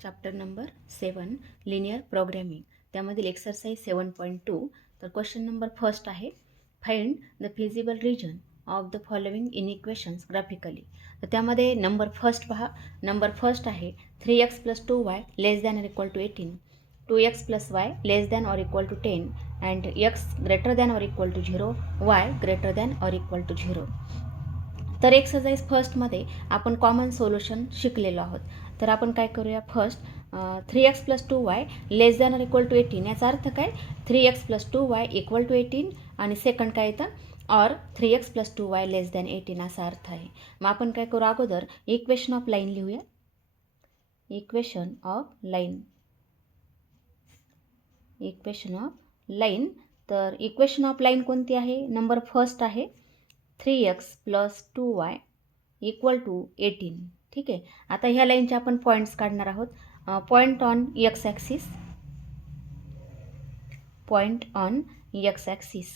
Chapter number 7 linear programming त्यामधील exercise 7.2. तर question number first आहे find the feasible region of the following inequations graphically. तर त्यामध्ये number first पहा. Number first आहे 3x + 2y less than or equal to 18, 2x + y less than or equal to 10 and x greater than or equal to 0, y greater than or equal to 0. तर exercise फर्स्टमध्ये आपण common solution शिकलेलो आहोत. तर आपण काय करूया, first 3x + 2y less than or equal to 18 याचा अर्थ काय, 3x + 2y इक्वल टू 18 आणि सेकंड काय येतं or 3x + 2y less than 18 असा अर्थ आहे. मग आपण काय करू, अगोदर इक्वेशन ऑफ लाईन लिहूया. Equation of line, equation of line. तर इक्वेशन ऑफ लाईन कोणती आहे, नंबर फर्स्ट आहे 3x + 2y इक्वल टू 18. ठीक आहे. आता ह्या लाईनचे आपण पॉईंट्स काढणार आहोत. Point on X axis, point on X axis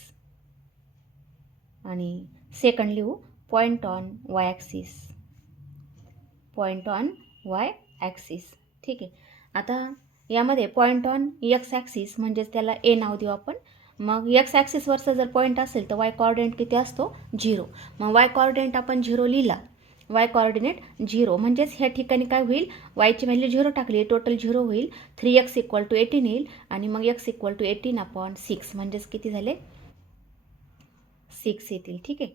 आणि सेकंड लिहू point on y axis, point on y axis. ठीक आहे. आता यामध्ये पॉईंट ऑन एक्स ॲक्सिस म्हणजेच त्याला ए नाव देऊ आपण. मग एक्स ॲक्सिसवरचा जर पॉईंट असेल तर वाय कॉर्डिनेट किती असतो, 0. मग वाय कॉर्डिनेट आपण 0 लिहिला, वाय कॉर्डिनेट 0 म्हणजेच ह्या ठिकाणी काय होईल, वायची व्हॅल्यू 0 टाकली, टोटल 0 होईल. 3x इक्वल टू 18 येईल आणि मग x इक्वल टू 18/6 म्हणजेच किती झाले, 6 येतील. ठीक आहे.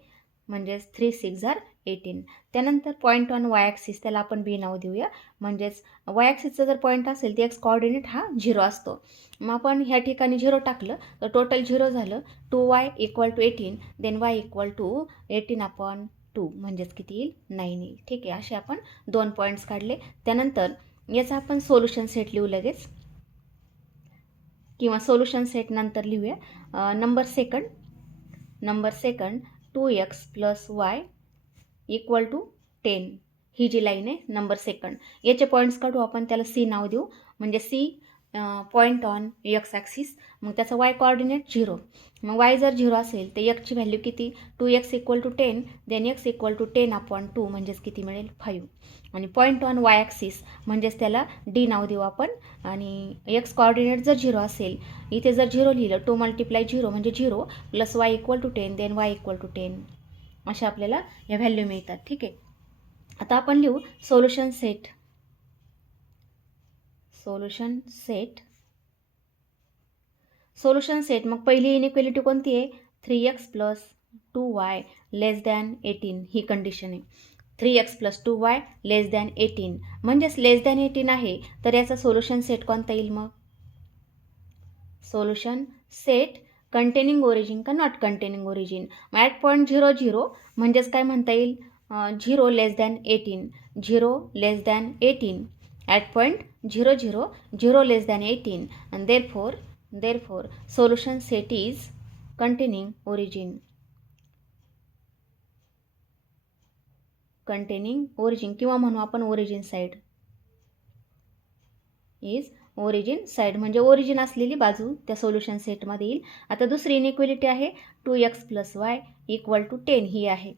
म्हणजेच 3 6 = 18. त्यानंतर पॉईंट ऑन वाय ॲक्सिस त्याला आपण बी नाव देऊया. म्हणजेच वाय ॲक्सिसचा जर पॉईंट असेल तर एक्स कॉर्डिनेट हा 0 असतो. मग आपण ह्या ठिकाणी 0 टाकलं तर टोटल 0 झालं. 2y equal to 18 then y equal to 18/2 म्हणजेच किती येईल, 9 येईल. ठीक आहे. असे आपण 2 पॉईंट्स काढले. त्यानंतर याचा आपण सोल्युशन सेट लिहू लगेच, किंवा सोल्युशन सेट नंतर लिहूया. Number second 2x + y equal to 10 ही जी लाईन आहे नंबर सेकंड, याचे पॉईंट्स काढू आपण, त्याला सी नाव देऊ. म्हणजे C point on X axis, मग त्याचा वाय कॉर्डिनेट 0. मग वाय जर 0 असेल तर एक्सची व्हॅल्यू किती, 2x equal to 10 then x equal to 10/2 म्हणजेच किती मिळेल, 5. आणि पॉईंट ऑन वाय ॲक्सिस म्हणजेच त्याला डी नाव देऊ आपण. आणि एक्स कॉर्डिनेट जर 0 असेल, इथे जर 0 लिहिलं, 2 × 0 म्हणजे 0 plus y equal to 10 then y equal to 10 अशा आपल्याला या व्हॅल्यू मिळतात. ठीक आहे. आता आपण लिहू solution set, solution set, solution set. मग पहिली इनइक्वेलिटी कोणती आहे, 3x + 2y लेस दॅन 18 ही कंडिशन आहे. 3x + 2y लेस दॅन 18 म्हणजेच लेस दॅन 18 आहे, तर याचा सोल्युशन सेट कोणता येईल, मग सोल्युशन सेट कंटेनिंग ओरिजिन का नॉट कंटेनिंग ओरिजिन. मग ॲट पॉईंट 0 0 म्हणजेच काय म्हणता येईल, 0 less than 18, 0 less than 18 at point 0 0, 0 less than 18 and therefore solution set is containing origin, किंवा म्हणू आपण origin side is origin side म्हणजे ओरिजिन असलेली बाजू त्या सोल्युशन सेटमध्ये येईल. आता दुसरी इनइक्वेलिटी आहे 2x + y इक्वल टू 10 ही आहे,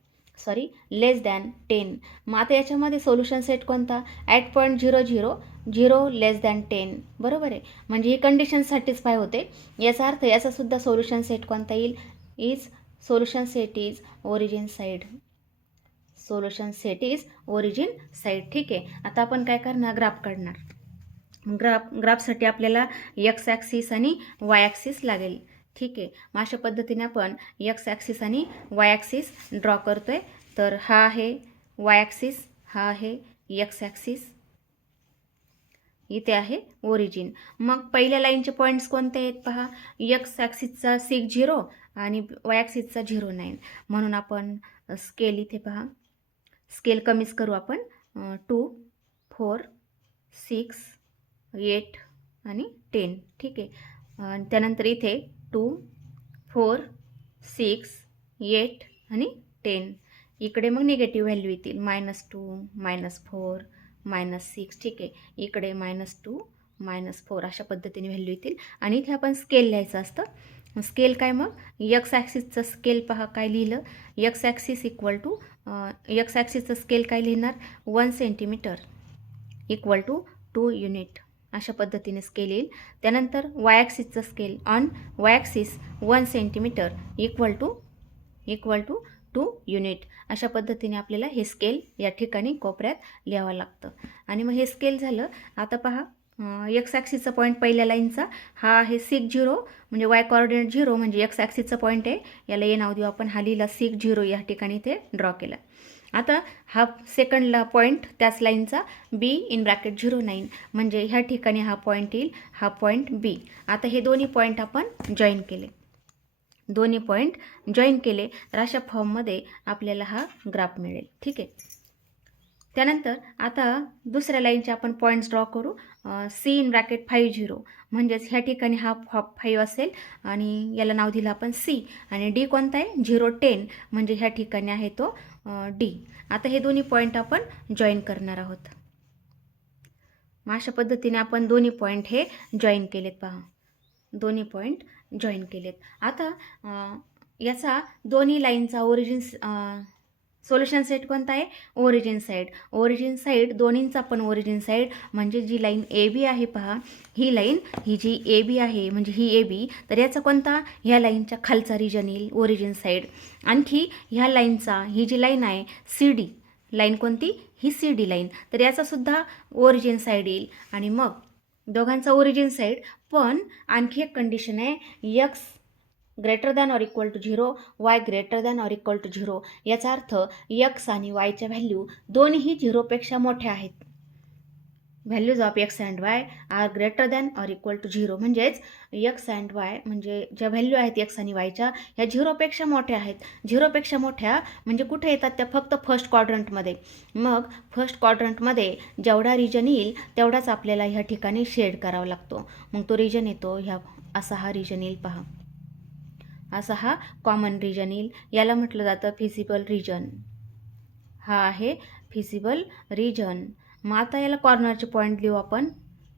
लेस दॅन 10. मग आता याच्यामध्ये सोल्युशन सेट कोणता, ॲट पॉईंट 0 0, 0 लेस दॅन 10 बरोबर आहे. म्हणजे ही कंडिशन सॅटिस्फाय होते. याचा अर्थ याचा सुद्धा सोल्युशन सेट कोणता येईल, is solution set is origin side, solution set is origin side. ठीक आहे. आता आपण काय करणार, ग्राफ काढणार. ग्राफसाठी आपल्याला एक्स ॲक्सिस आणि वाय ॲक्सिस लागेल. ठीक आहे. मग अशा पद्धतीने आपण एक्स ॲक्सिस आणि वाय ॲक्सिस ड्रॉ करतोय. तर हा आहे वाय ॲक्सिस, हा आहे एक्स ॲक्सिस, इथे आहे ओरिजिन. मग पहिल्या लाईनचे पॉईंट्स कोणते आहेत पहा, एक्स ॲक्सिसचा 6 0 आणि वाय ॲक्सिसचा 0 9. म्हणून आपण स्केल इथे पहा, स्केल कमीच करू आपण, 2 4 6 8 आणि 10. ठीक आहे. त्यानंतर इथे 2 4 6 8 आणि 10. इकडे मग निगेटिव्ह व्हॅल्यू येतील, -2 -4 -6. ठीक आहे. इकडे -2 -4 अशा पद्धतीने व्हॅल्यू येतील. आणि इथे आपण स्केल लिहायचं असतं. स्केल काय, मग एक्स ॲक्सिसचं स्केल पहा काय लिहिलं, x axis equal to x ॲक्सिसचं स्केल काय लिहिणार, 1 सेंटीमीटर इक्वल टू 2 युनिट अशा पद्धतीने स्केल येईल. त्यानंतर वाय ॲक्सिसचं scale on y axis 1 centimetre equal to 2 unit अशा पद्धतीने आपल्याला हे स्केल या ठिकाणी कोपऱ्यात लिहावं लागतं. आणि मग हे स्केल झालं. आता पहा एक्स ॲक्सिसचा पॉईंट पहिल्या लाईनचा हा आहे 6 0 म्हणजे वाय कोऑर्डिनेट 0 म्हणजे एक्स ॲक्सिसचा पॉईंट आहे, याला ए नाव देऊ आपण. हा लिहिला 6 0 या ठिकाणी ते ड्रॉ केला. आता हा सेकंडला पॉईंट त्याच लाईनचा बी इन ब्रॅकेट 09 म्हणजे ह्या ठिकाणी हा पॉईंट येईल, हा पॉईंट बी. आता हे दोन्ही पॉईंट आपण जॉईन केले, दोन्ही पॉईंट जॉईन केले तर अशा फॉर्ममध्ये आपल्याला हा ग्राफ मिळेल. ठीक आहे. त्यानंतर आता दुसऱ्या लाईनचे आपण पॉईंट्स ड्रॉ करू. सी इन ब्रॅकेट 5 0 म्हणजेच ह्या ठिकाणी हा 5 असेल आणि याला नाव दिलं आपण सी. आणि डी कोणता आहे 0 10 म्हणजे ह्या ठिकाणी आहे तो डी. आता हे दोन्ही पॉईंट आपण जॉईन करणार आहोत. मग अशा पद्धतीने आपण दोन्ही पॉईंट हे जॉईन केलेत. पहा दोन्ही पॉईंट जॉईन केलेत. आता याचा दोन्ही लाईनचा ओरिजिन सोल्युशन सेट कोणता आहे ओरिजिन साईड. ओरिजिन साईड दोन्हींचा पण ओरिजिन साईड म्हणजे जी लाईन ए बी आहे पहा, ही line he G A B आहे म्हणजे ही ए बी, तर याचा कोणता ह्या लाईनच्या खालचा रिजन येईल ओरिजिन साईड. आणखी ह्या लाईनचा ही जी लाईन आहे सी डी लाईन कोणती ही सी डी लाईन, तर याचासुद्धा ओरिजिन साईड येईल. आणि मग दोघांचा ओरिजिन साईड पण आणखी एक कंडिशन आहे X greater than or equal to 0 Y greater than or equal to 0. याचा अर्थ एक्स आणि वायच्या व्हॅल्यू दोन्हीही 0पेक्षा मोठ्या आहेत. Values of X and Y are greater than or equal to 0 म्हणजेच एक्स अँड वाय म्हणजे ज्या व्हॅल्यू आहेत एक्स आणि वायच्या ह्या 0पेक्षा मोठ्या आहेत. 0पेक्षा मोठ्या म्हणजे कुठे येतात त्या फक्त फर्स्ट क्वाड्रंटमध्ये. मग फर्स्ट क्वाड्रंटमध्ये जेवढा रिजन येईल तेवढाच आपल्याला ह्या ठिकाणी शेड करावा लागतो. मग तो रिजन येतो ह्या असा हा रिजन येईल. पहा असा हा कॉमन रिजन येईल. याला म्हटलं जातं फिजिबल रिजन. हा आहे फिजिबल रिजन. मग आता याला कॉर्नरचे पॉईंट लिहू आपण.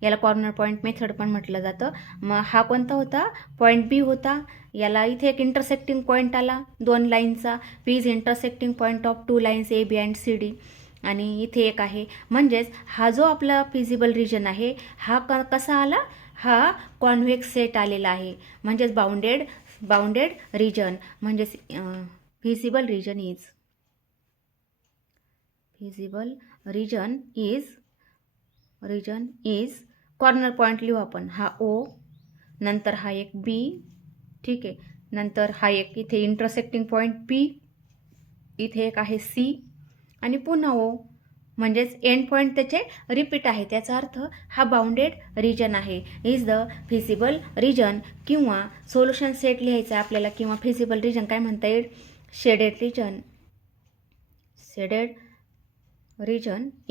याला कॉर्नर पॉईंट मेथड पण म्हटलं जातं. मग हा कोणता होता पॉईंट बी होता. याला इथे एक इंटरसेक्टिंग पॉईंट आला दोन लाईनचा. P is intersecting point of 2 lines A B and C D. आणि इथे एक आहे म्हणजेच हा जो आपला फिजिबल रिजन आहे हा कसा आला, हा कॉन्व्हेक्स सेट आलेला आहे. म्हणजेच बाउंडेड रिजन म्हणजेच feasible region is corner point लिहू आपण. हा ओ, नंतर हा एक बी, ठीक आहे, नंतर हा एक इथे इंटरसेक्टिंग पॉईंट पी, इथे एक आहे सी आणि पुन्हा ओ. म्हणजेच एंड पॉईंट त्याचे रिपीट आहे. त्याचा अर्थ हा बाउंडेड रिजन आहे. इज द फिजिबल रिजन किंवा सोल्युशन सेट लिहायचं आहे आपल्याला किंवा फिजिबल रिजन काय म्हणता येईल shaded region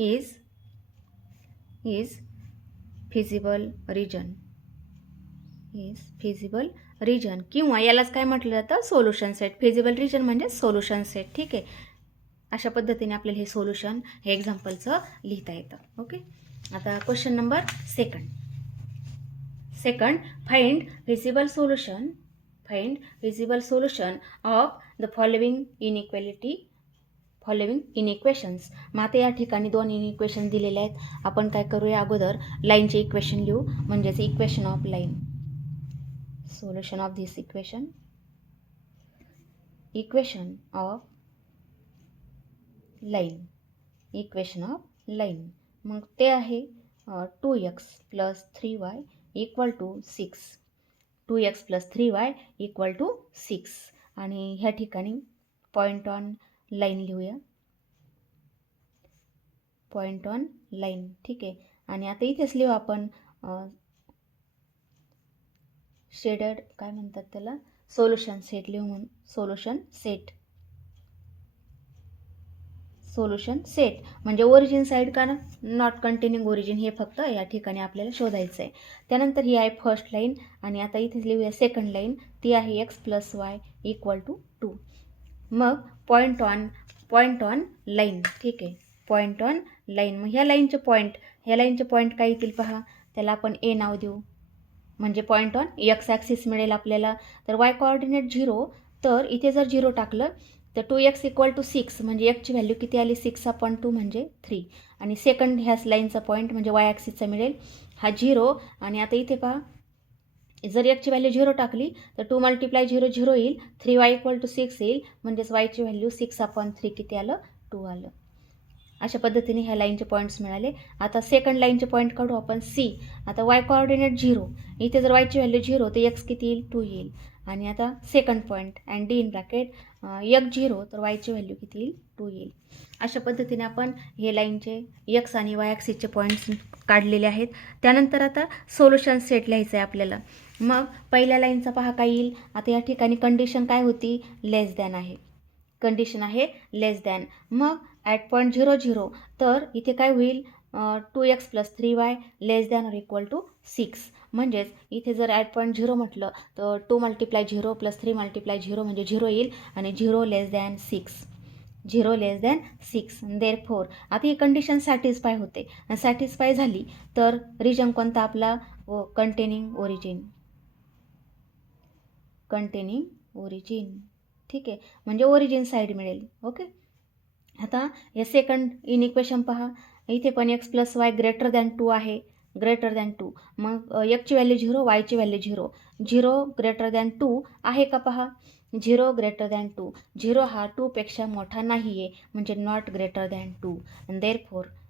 is feasible region किंवा यालाच काय म्हटलं जातं सोल्युशन सेट. फिजिबल रिजन म्हणजे सोल्युशन सेट. ठीक आहे. अशा पद्धतीने आपल्याला हे सोल्युशन हे एक्झाम्पलचं लिहिता येतं. ओके. आता question number second find feasible solution of the following inequations. मग आता या ठिकाणी 2 इनइक्वेशन दिलेले आहेत. आपण काय करूया अगोदर लाईनचे इक्वेशन लिहू म्हणजेच equation of line. Solution of this equation of line. मग ते आहे 2x + 3y equal to 6. 2x + 3y equal to 6. आणि ह्या ठिकाणी पॉईंट ऑन लाईन लिहूया. Point on line. ठीक आहे. आणि आता इथेच लिहू आपण शेडेड काय म्हणतात त्याला सोल्युशन सेट लिहू म्हणून. सोल्युशन सेट म्हणजे ओरिजिन साईड का नॉट कंटेनिंग ओरिजिन हे फक्त या ठिकाणी आपल्याला शोधायचं आहे. त्यानंतर ही आहे फर्स्ट लाईन आणि आता इथे लिहूया सेकंड लाईन. ती आहे x + y इक्वल टू 2. मग पॉईंट ऑन लाईन. ठीक आहे. Point on line. मग ह्या लाईनचे पॉईंट काय येतील पहा. त्याला आपण ए नाव देऊ म्हणजे पॉईंट ऑन एक्स ॲक्सिस मिळेल आपल्याला. तर वाय कोऑर्डिनेट 0 तर इथे जर 0 टाकलं तर 2x इक्वल टू 6 म्हणजे एक्सची व्हॅल्यू किती आली 6/2 म्हणजे 3. आणि सेकंड ह्याच लाईनचा पॉईंट म्हणजे वाय ॲक्सिसचा मिळेल हा 0. आणि आता इथे पहा जर एक्सची व्हॅल्यू 0 टाकली तर 2 × 0 0 येईल. 3y इक्वल टू 6 येईल. म्हणजेच वायची व्हॅल्यू 6/3 किती आलं 2 आलं. अशा पद्धतीने ह्या लाईनचे पॉईंट्स मिळाले. आता सेकंड लाईनचे पॉईंट काढू आपण सी. आता वाय कोऑर्डिनेट 0. इथे जर वायची व्हॅल्यू 0 तर एक्स किती येईल 2 येईल. आणि आता second point and D in bracket x 0 तर वायची व्हॅल्यू किती येईल 2 येईल. अशा पद्धतीने आपण हे लाईनचे एक्स आणि वाय ॲक्सिसचे पॉईंट्स काढलेले आहेत. त्यानंतर आता सोल्युशन सेट लिहायचं आहे आपल्याला. मग पहिल्या लाईनचा पहा काय येईल. आता या ठिकाणी कंडिशन काय होती लेस दॅन आहे. कंडिशन आहे लेस दॅन. मग ॲट पॉईंट 0 0 तर इथे काय होईल 2x + 3y less than or equal to 6. म्हणजेच इथे जर ॲट पॉईंट 0 म्हटलं तर 2 × 0 + 3 × 0 म्हणजे 0 येईल. आणि 0 less than 6. 0 less than 6. Therefore आता ही कंडिशन सॅटिस्फाय होते. सॅटिस्फाय झाली तर रिजन कोणता आपला कंटेनिंग ओरिजिन. कंटेनिंग ओरिजिन ठीक आहे. म्हणजे ओरिजिन साईड मिळेल. ओके. आता या सेकंड इन इक्वेशन पहा. इथे पण x + y ग्रेटर दॅन 2 आहे. Greater than 2. मग एक्सची व्हॅल्यू 0 वायची व्हॅल्यू 0. 0 ग्रेटर दॅन 2 आहे का पहा. 0 ग्रेटर दॅन 2. 0 हा 2 पेक्षा मोठा नाही आहे म्हणजे not greater than 2.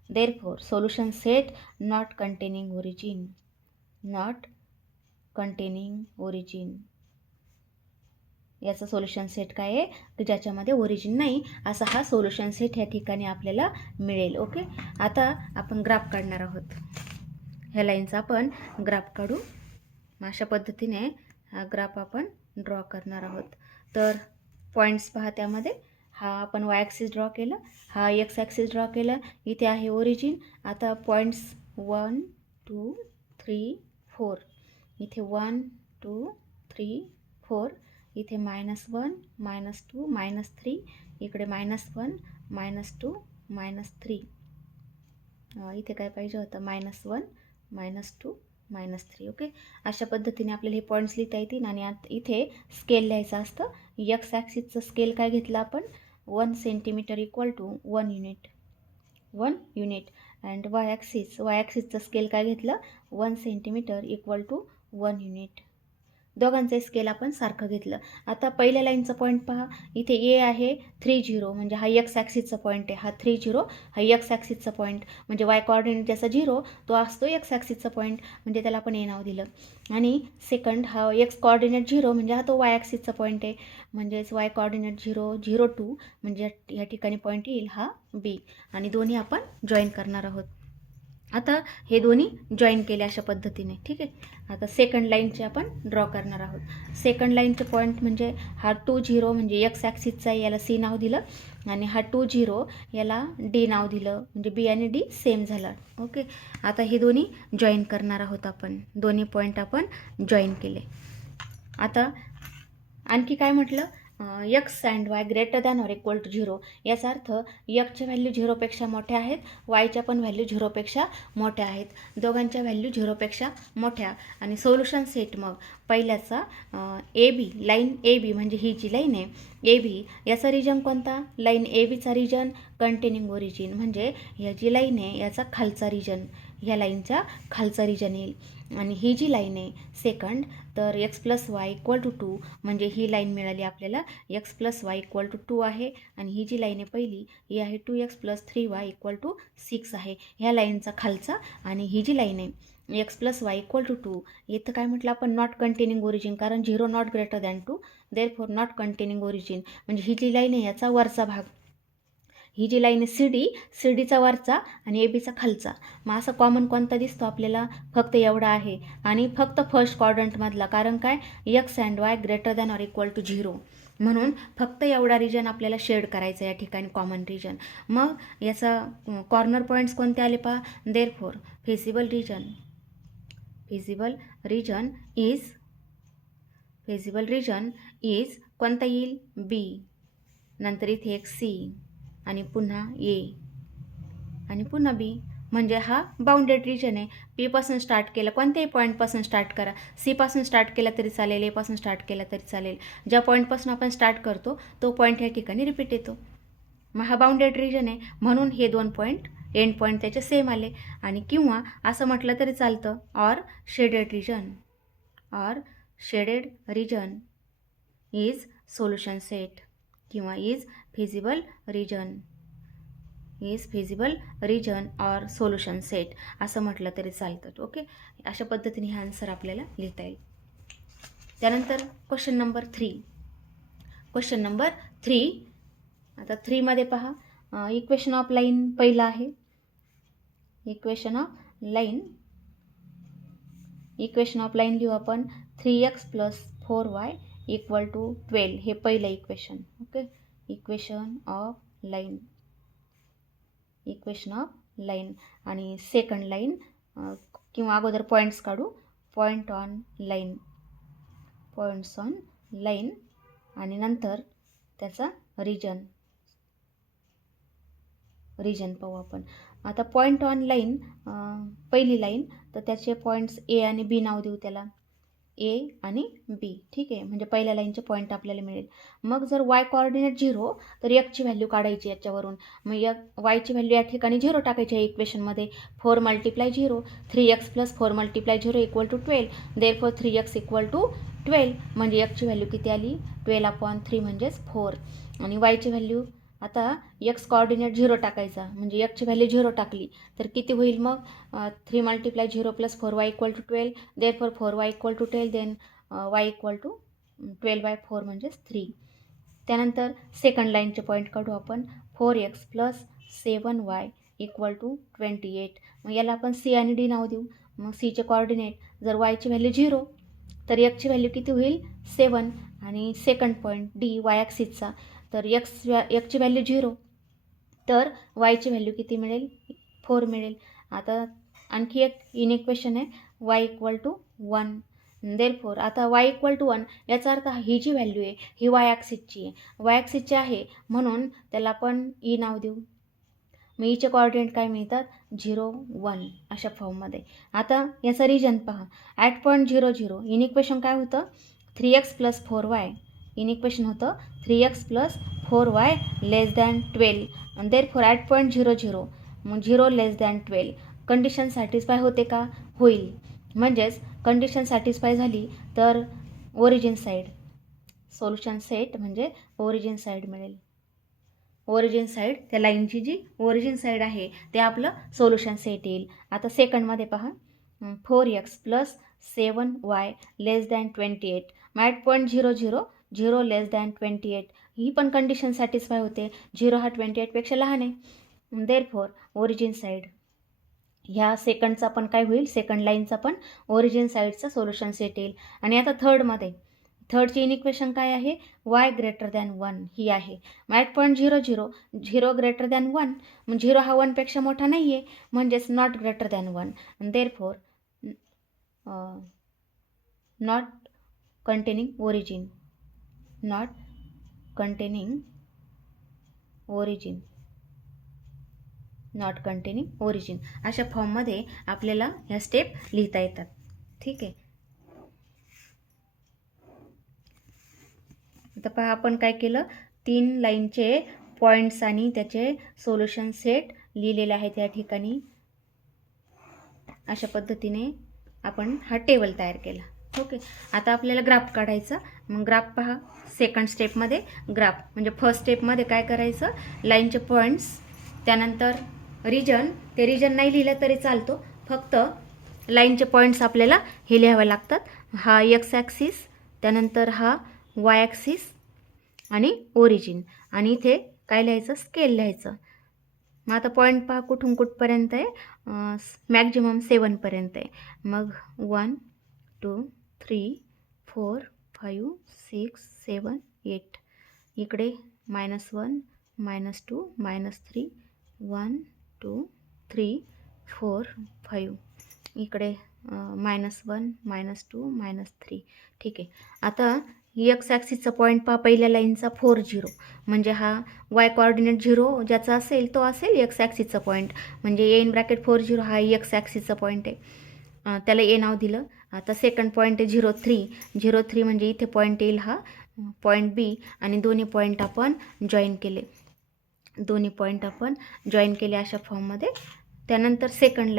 Therefore solution set not containing origin. Not containing origin. याचा सोल्युशन सेट काय आहे की ज्याच्यामध्ये ओरिजिन नाही असा हा सोल्युशन सेट या ठिकाणी आपल्याला मिळेल. ओके. आता आपण ग्राफ काढणार आहोत. ह्या लाईनचा आपण ग्राफ काढू. अशा पद्धतीने हा ग्राफ आपण ड्रॉ करणार आहोत. तर पॉईंट्स पहा त्यामध्ये हा आपण वाय ॲक्सिस ड्रॉ केला. हा एक्स ॲक्सिस ड्रॉ केला. इथे आहे ओरिजिन. आता पॉईंट्स 1 2 3 4. इथे 1 2 3 4. इथे -1 -2 -3. इकडे -1 -2 -3. इथे काय पाहिजे होतं -1 -2 -3. ओके. अशा पद्धतीने आपल्याला हे पॉईंट्स लिहिता येतील. आणि इथे स्केल लिहायचं असतं. एक्स ॲक्सिसचं स्केल काय घेतलं आपण 1 centimetre equal to 1 unit. 1 unit. And Y ॲक्सिसचं स्केल काय घेतलं 1 सेंटीमीटर इक्वल टू 1 युनिट. दोघांचे स्केल आपण सारखं घेतलं. आता पहिल्या लाईनचा पॉईंट पहा. इथे ए आहे 30 म्हणजे हा एक्स ॲक्सिसचा पॉईंट आहे. हा 30 हा एक्स ॲक्सिसचा पॉईंट म्हणजे वाय कोऑर्डिनेट ज्याचा 0 तो असतो एक्स ॲक्सिसचा पॉईंट म्हणजे त्याला आपण ए नाव दिलं. आणि सेकंड हा एक्स कोऑर्डिनेट 0 म्हणजे हा तो वाय ॲक्सिसचा पॉईंट आहे. म्हणजेच वाय कोऑर्डिनेट 0 0 2 म्हणजे या ठिकाणी पॉईंट येईल हा बी. आणि दोन्ही आपण जॉईन करणार आहोत. आता हे दोन्ही जॉईन केले अशा पद्धतीने. ठीक आहे. आता सेकंड लाईनचे आपण ड्रॉ करणार आहोत. सेकंड लाईनचे पॉईंट म्हणजे हा 2 0 म्हणजे एक्स ॲक्सिसचा याला सी नाव दिलं. आणि हा 2 0 याला डी नाव दिलं म्हणजे बी आणि डी सेम झाला. ओके. आता हे दोन्ही जॉईन करणार आहोत आपण. दोन्ही पॉईंट आपण जॉईन केले. आता आणखी काय म्हटलं X and Y greater than or equal to 0. याचा अर्थ एक्सच्या व्हॅल्यू 0पेक्षा मोठ्या आहेत. वायच्या पण व्हॅल्यू 0पेक्षा मोठ्या आहेत. दोघांच्या व्हॅल्यू 0पेक्षा मोठ्या. आणि सोल्युशन सेट मग पहिल्याचा ए बी लाईन ए बी म्हणजे ही जी लाईन आहे ए बी याचा रिजन कोणता लाईन ए बीचा रिजन कंटेनिंग ओरिजिन म्हणजे ह्या जी लाईन आहे याचा खालचा रिजन ह्या लाईनचा खालचा रिजन येईल. आणि ही जी लाईन आहे सेकंड तर x + y इक्वल टू 2 म्हणजे ही लाईन मिळाली आपल्याला x + y इक्वल टू 2 आहे. आणि ही जी लाईन आहे पहिली ही आहे 2x + 3y इक्वल टू 6 आहे. ह्या लाईनचा खालचा. आणि ही जी लाईन आहे x + y इक्वल टू 2 इथं काय म्हटलं आपण नॉट कंटेनिंग ओरिजिन कारण 0 not greater than 2 therefore not containing origin म्हणजे ही जी लाईन आहे याचा वरचा भाग. ही जी लाईन आहे सी डीचा वरचा आणि ए बीचा खालचा. मग असा कॉमन कोणता दिसतो आपल्याला फक्त एवढा आहे. आणि फक्त फर्स्ट क्वाड्रंटमधला कारण काय X and Y greater than or equal to 0 म्हणून फक्त एवढा रिजन आपल्याला शेड करायचा या ठिकाणी कॉमन रिजन. मग याचा कॉर्नर पॉईंट्स कोणते आले पहा देअरफॉर फिजिबल रिजन इज कोणता येईल बी. नंतर इथे एक सी आणि पुन्हा ए आणि पुन्हा बी. म्हणजे हा बाउंडेड रिजन आहे. पी पासून स्टार्ट केलं, कोणत्याही पॉईंटपासून स्टार्ट करा, सी पासून स्टार्ट केला तरी चालेल, ए पासून स्टार्ट केला तरी चालेल. ज्या पॉईंटपासून आपण स्टार्ट करतो तो पॉईंट या ठिकाणी रिपीट येतो. मग हा बाउंडेड रिजन आहे, म्हणून हे 2 पॉईंट एंड पॉईंट त्याचे सेम आले. आणि किंवा असं म्हटलं तरी चालतं, or shaded region is solution set किंवा is feasible region or solution set असं म्हटलं तरी चालतं. ओके, अशा पद्धतीने हा आन्सर आपल्याला लिहिता येईल. त्यानंतर क्वेश्चन नंबर 3. आता 3मध्ये पहा, इक्वेशन ऑफ लाईन पहिला आहे. इक्वेशन ऑफ लाईन लिहू आपण. 3x + 4y = 12 हे पहिलं equation. Okay, equation of line. आणि सेकंड लाईन किंवा अगोदर पॉईंट्स काढू. पॉईंट्स ऑन लाईन आणि नंतर त्याचा रिजन पाहू आपण. आता पॉईंट ऑन लाईन, पहिली लाईन, तर त्याचे पॉईंट्स ए आणि बी नाव देऊ त्याला, ए आणि बी. ठीक आहे, म्हणजे पहिल्या लाईनचे पॉईंट आपल्याला मिळेल. मग जर वाय कोऑर्डिनेट 0 तर एक्सची व्हॅल्यू काढायची याच्यावरून. मग वायची व्हॅल्यू या ठिकाणी 0 टाकायची आहे इक्वेशनमध्ये. 4 × 0, 3x + 4 × 0 = 12. देअरफॉर 3x = 12, म्हणजे एक्सची व्हॅल्यू किती आली, 12/3 म्हणजेच 4. आणि वायची व्हॅल्यू, आता एक्स कोऑर्डिनेट 0 टाकायचा, म्हणजे एक्सची व्हॅल्यू 0 टाकली तर किती होईल मग, 3 × 0 + 4y = 12. Therefore 4y = 12, then y = 12/4 म्हणजेच 3. त्यानंतर सेकंड लाईनचे पॉईंट काढू आपण. 4x + 7y = 28. मग याला आपण सी आणि डी नाव देऊ. मग सीचे कोऑर्डिनेट, जर वायची व्हॅल्यू 0 तर एक्सची व्हॅल्यू किती होईल, 7. आणि सेकंड पॉईंट डी वाय ॲक्सिसचा, तर एक्सची व्हॅल्यू 0 तर वायची व्हॅल्यू किती मिळेल, 4 मिळेल. आता आणखी एक इनइक्वेशन आहे, y = 1. देअरफॉर आता y = 1 याचा अर्थ ही जी व्हॅल्यू आहे ही वाय ॲक्सिसची आहे, म्हणून त्याला आपण ई नाव देऊ. मग ईचे कोऑर्डिनेट काय मिळतात, 0, 1 अशा फॉर्ममध्ये. आता याचा रिजन पहा. ॲट पॉईंट 0, 0 इनइक्वेशन काय होतं, 3x + 4y. इनइक्वेशन होतं 3x + 4y < 12. Therefore at point 0, 0, मग 0 < 12 कंडिशन सॅटिस्फाय होते का, होईल. म्हणजेच कंडिशन सॅटिस्फाय झाली तर ओरिजिन साईड, सोल्युशन सेट म्हणजे ओरिजिन साईड मिळेल. ओरिजिन साईड, त्या लाईनची जी ओरिजिन साईड आहे ते आपलं सोल्युशन सेट येईल. आता सेकंडमध्ये पहा, 4x + 7y < 28. ॲट पॉईंट 0, 0, 0 < 28 ही पण कंडिशन सॅटिस्फाय होते. 0 हा 28पेक्षा लहान आहे. देअरफॉर ओरिजिन साईड, ह्या सेकंडचा पण काय होईल, सेकंड लाईनचा पण ओरिजिन साईडचा सोल्युशन सेट येईल. आणि आता थर्डची इनइक्वेशन काय आहे, y > 1 ही आहे. ॲट पॉईंट 0, 0, 0 > 1, मग 0 हा 1पेक्षा मोठा नाही आहे, म्हणजेच not greater than 1. Therefore not containing origin अशा फॉर्ममध्ये आपल्याला ह्या स्टेप लिहिता येतात. ठीक आहे. आता पहा, आपण काय केलं, 3 लाईनचे पॉईंट्स आणि त्याचे सोल्युशन सेट लिहिलेले आहेत या ठिकाणी. अशा पद्धतीने आपण हा टेबल तयार केला. ओके, आता आपल्याला ग्राफ काढायचा. मग ग्राफ पहा, सेकंड स्टेपमध्ये ग्राफ, म्हणजे फर्स्ट स्टेपमध्ये काय करायचं, लाईनचे पॉईंट्स, त्यानंतर रिजन. ते रिजन नाही लिहिलं तरी चालतो, फक्त लाईनचे पॉईंट्स आपल्याला हे लिहावे लागतात. हा एक्स ॲक्सिस, त्यानंतर हा वाय ॲक्सिस आणि ओरिजिन, आणि इथे काय लिहायचं, स्केल लिहायचं. मग आता पॉईंट पहा कुठून कुठपर्यंत आहे, मॅक्झिमम 7पर्यंत आहे. मग 1, 2, 3, 4, 5, 6, 7, 8. इकडे -1, -2, -3, 1, 2, 3, 4, 5. इकडे -1, -2, -3. ठीक आहे. आता एक्स ॲक्सिसचा पॉईंट पहा पहिल्या लाईनचा 4 0 म्हणजे हा वाय कोऑर्डिनेट 0 ज्याचा असेल तो असेल एक्स ॲक्सिसचा पॉईंट, म्हणजे ए इन ब्रॅकेट 4 0 हा एक्स ॲक्सिसचा पॉईंट आहे, त्याला ए नाव दिलं. आता सेकंड पॉईंट आहे 0 3 म्हणजे इथे पॉईंट येईल हा पॉईंट बी, आणि दोन्ही पॉईंट आपण जॉईन केले अशा फॉर्ममध्ये. त्यानंतर सेकंड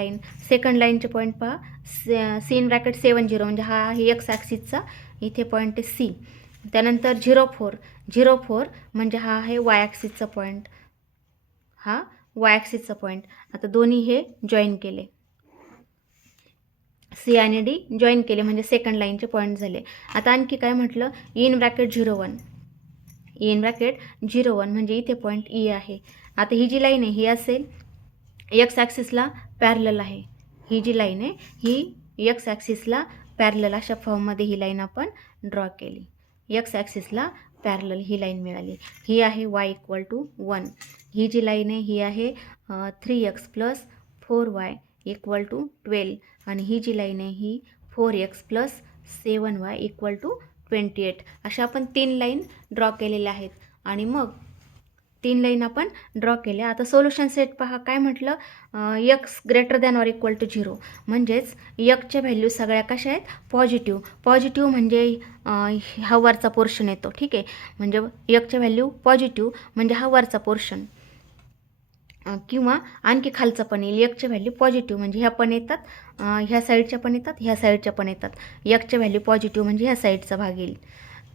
लाईनचे पॉईंट पहा सी इन ब्रॅकेट 7 0 म्हणजे हा आहे एक्स ॲक्सिसचा, इथे पॉईंट आहे सी. त्यानंतर 0 4 म्हणजे हा आहे वाय ॲक्सिसचा पॉईंट, आता दोन्ही हे जॉईन केले, सी आणि डी जॉईन केले म्हणजे सेकंड लाईनचे पॉईंट झाले. आता आणखी काय म्हटलं, इन ब्रॅकेट 0 1 म्हणजे इथे पॉईंट ई आहे. आता ही जी लाईन आहे ही असेल एक्स ॲक्सिसला पॅरलल आहे, ही जी लाईन आहे ही एक्स ॲक्सिसला पॅरलल अशा फॉर्ममध्ये ही लाईन आपण ड्रॉ केली. एक्स ॲक्सिसला पॅरलल ही लाईन मिळाली. ही आहे y = 1. ही जी लाईन आहे ही आहे 3x + 4y = 12 आणि ही जी लाईन आहे ही 4x + 7y = 28. अशा आपण 3 लाईन ड्रॉ केलेल्या आहेत आणि मग 3 लाईन आपण ड्रॉ केल्या. आता सोल्युशन सेट पहा काय म्हटलं, x > 0 म्हणजेच यकच्या व्हॅल्यू सगळ्या कशा आहेत पॉझिटिव्ह म्हणजे हा वरचा पोर्शन येतो, ठीक आहे. म्हणजे यकच्या व्हॅल्यू पॉझिटिव्ह म्हणजे हा वरचा पोर्शन, किंवा आणखी खालचा पण येईल. यकच्या व्हॅल्यू पॉझिटिव्ह म्हणजे ह्या पण येतात, ह्या साईडच्या पण येतात, ह्या साईडच्या पण येतात. यकच्या व्हॅल्यू पॉझिटिव्ह म्हणजे ह्या साईडचा भाग येईल,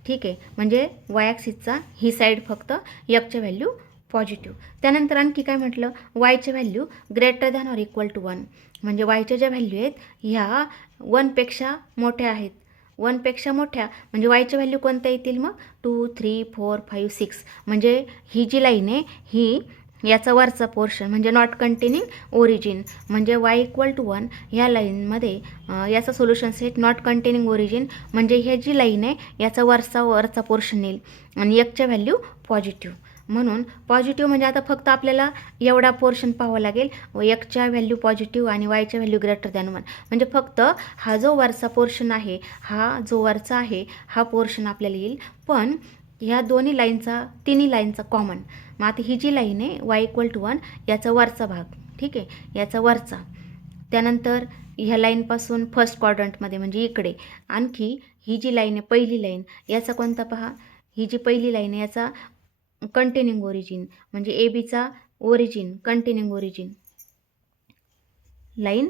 ठीक आहे. म्हणजे वाय ॲक्सिसचा ही साईड फक्त यकच्या व्हॅल्यू पॉझिटिव्ह. त्यानंतर आणखी काय म्हटलं, वायच्या व्हॅल्यू > 1 म्हणजे वायच्या ज्या व्हॅल्यू आहेत ह्या 1पेक्षा मोठ्या आहेत, 1पेक्षा मोठ्या म्हणजे वायच्या व्हॅल्यू कोणत्या येतील मग 2 3 4 5 6 म्हणजे ही जी लाईन आहे ही याचा वरचा पोर्शन म्हणजे नॉट कंटेनिंग ओरिजिन, म्हणजे y = 1 ह्या लाईनमध्ये याचा solution set not containing origin म्हणजे हे जी लाईन आहे याचा वरचा पोर्शन येईल आणि यकच्या व्हॅल्यू पॉझिटिव्ह. म्हणून पॉझिटिव्ह म्हणजे आता फक्त आपल्याला एवढा पोर्शन पाहावा लागेल, यकच्या व्हॅल्यू पॉझिटिव्ह आणि वायच्या व्हॅल्यू > 1 म्हणजे फक्त हा जो वरचा पोर्शन आहे हा पोर्शन आपल्याला येईल. पण ह्या तिन्ही लाईनचा कॉमन, मग आता ही जी लाईन आहे y = 1 याचा वरचा भाग, ठीक आहे, याचा वरचा. त्यानंतर ह्या लाईनपासून फर्स्ट क्वाड्रंटमध्ये म्हणजे इकडे आणखी ही जी लाईन आहे पहिली लाईन याचा कोणता पहा, ही जी पहिली लाईन आहे याचा कंटेनिंग ओरिजिन म्हणजे ए बीचा origin containing origin, line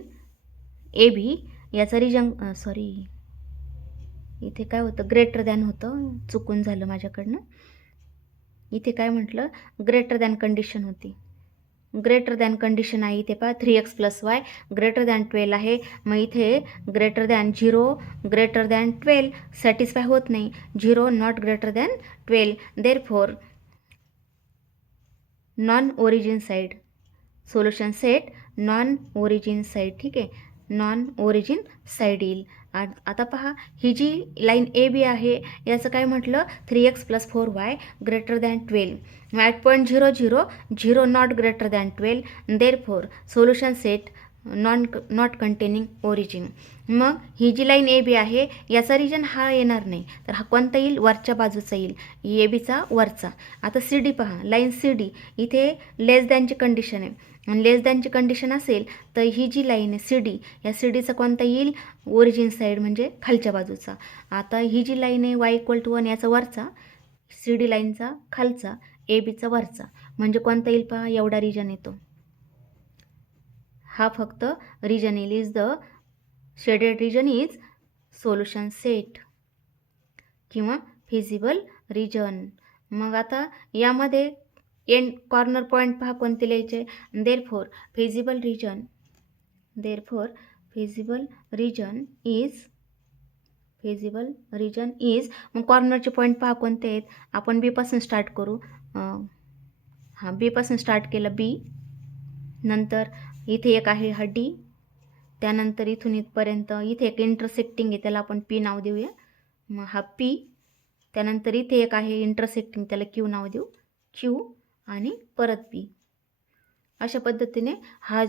A B याचा इथे काय होतं > होतं, चुकून झालं माझ्याकडनं. इथे काय म्हटलं > कंडिशन होती, > कंडिशन आहे इथे पहा 3x + y > 12 आहे. मग इथे > 0 > 12 सॅटिस्फाय होत नाही, 0 not > 12 therefore non origin side, solution set non origin side, ठीक आहे, नॉन ओरिजिन साईड येईल. आता पहा ही जी लाईन ए बी आहे याचं काय म्हटलं 3x + 4y > 12 at point 0 0 0 not > 12 therefore solution set not containing origin. मग ही जी लाईन ए बी आहे याचा रिजन हा येणार नाही, तर हा कोणता येईल वरच्या बाजूचा येईल, ए बीचा वरचा. आता सी डी पहा, लाईन सी डी इथे लेस दॅनची कंडिशन आहे आणि लेस दॅनची कंडिशन असेल तर ही जी लाईन आहे सी डी या सी डीचा कोणता येईल ओरिजिन साईड म्हणजे खालच्या बाजूचा. आता ही जी लाईन आहे y = 1 याचा वरचा, सी डी लाईनचा खालचा, ए बीचा वरचा म्हणजे कोणता येईल पहा एवढा रिजन येतो, हा फक्त रिजन येईल. Is the shaded region is solution set किंवा फिजिबल रिजन. मग आता यामध्ये एंड कॉर्नर पॉईंट पहा कोणते लिहायचे, देअरफॉर फिजिबल रिजन इज मग कॉर्नरचे पॉईंट पहा कोणते आहेत, आपण बी पासून स्टार्ट करू. बी पासून स्टार्ट केलं बी, नंतर इथे एक आहे हा डी, त्यानंतर इथून इथपर्यंत इथे एक इंटरसेक्टिंग आहे त्याला आपण पी नाव देऊया, मग हा पी. त्यानंतर इथे एक आहे इंटरसेक्टिंग त्याला क्यू नाव देऊ, क्यू आणि परत पी. अशा पद्धतीने हा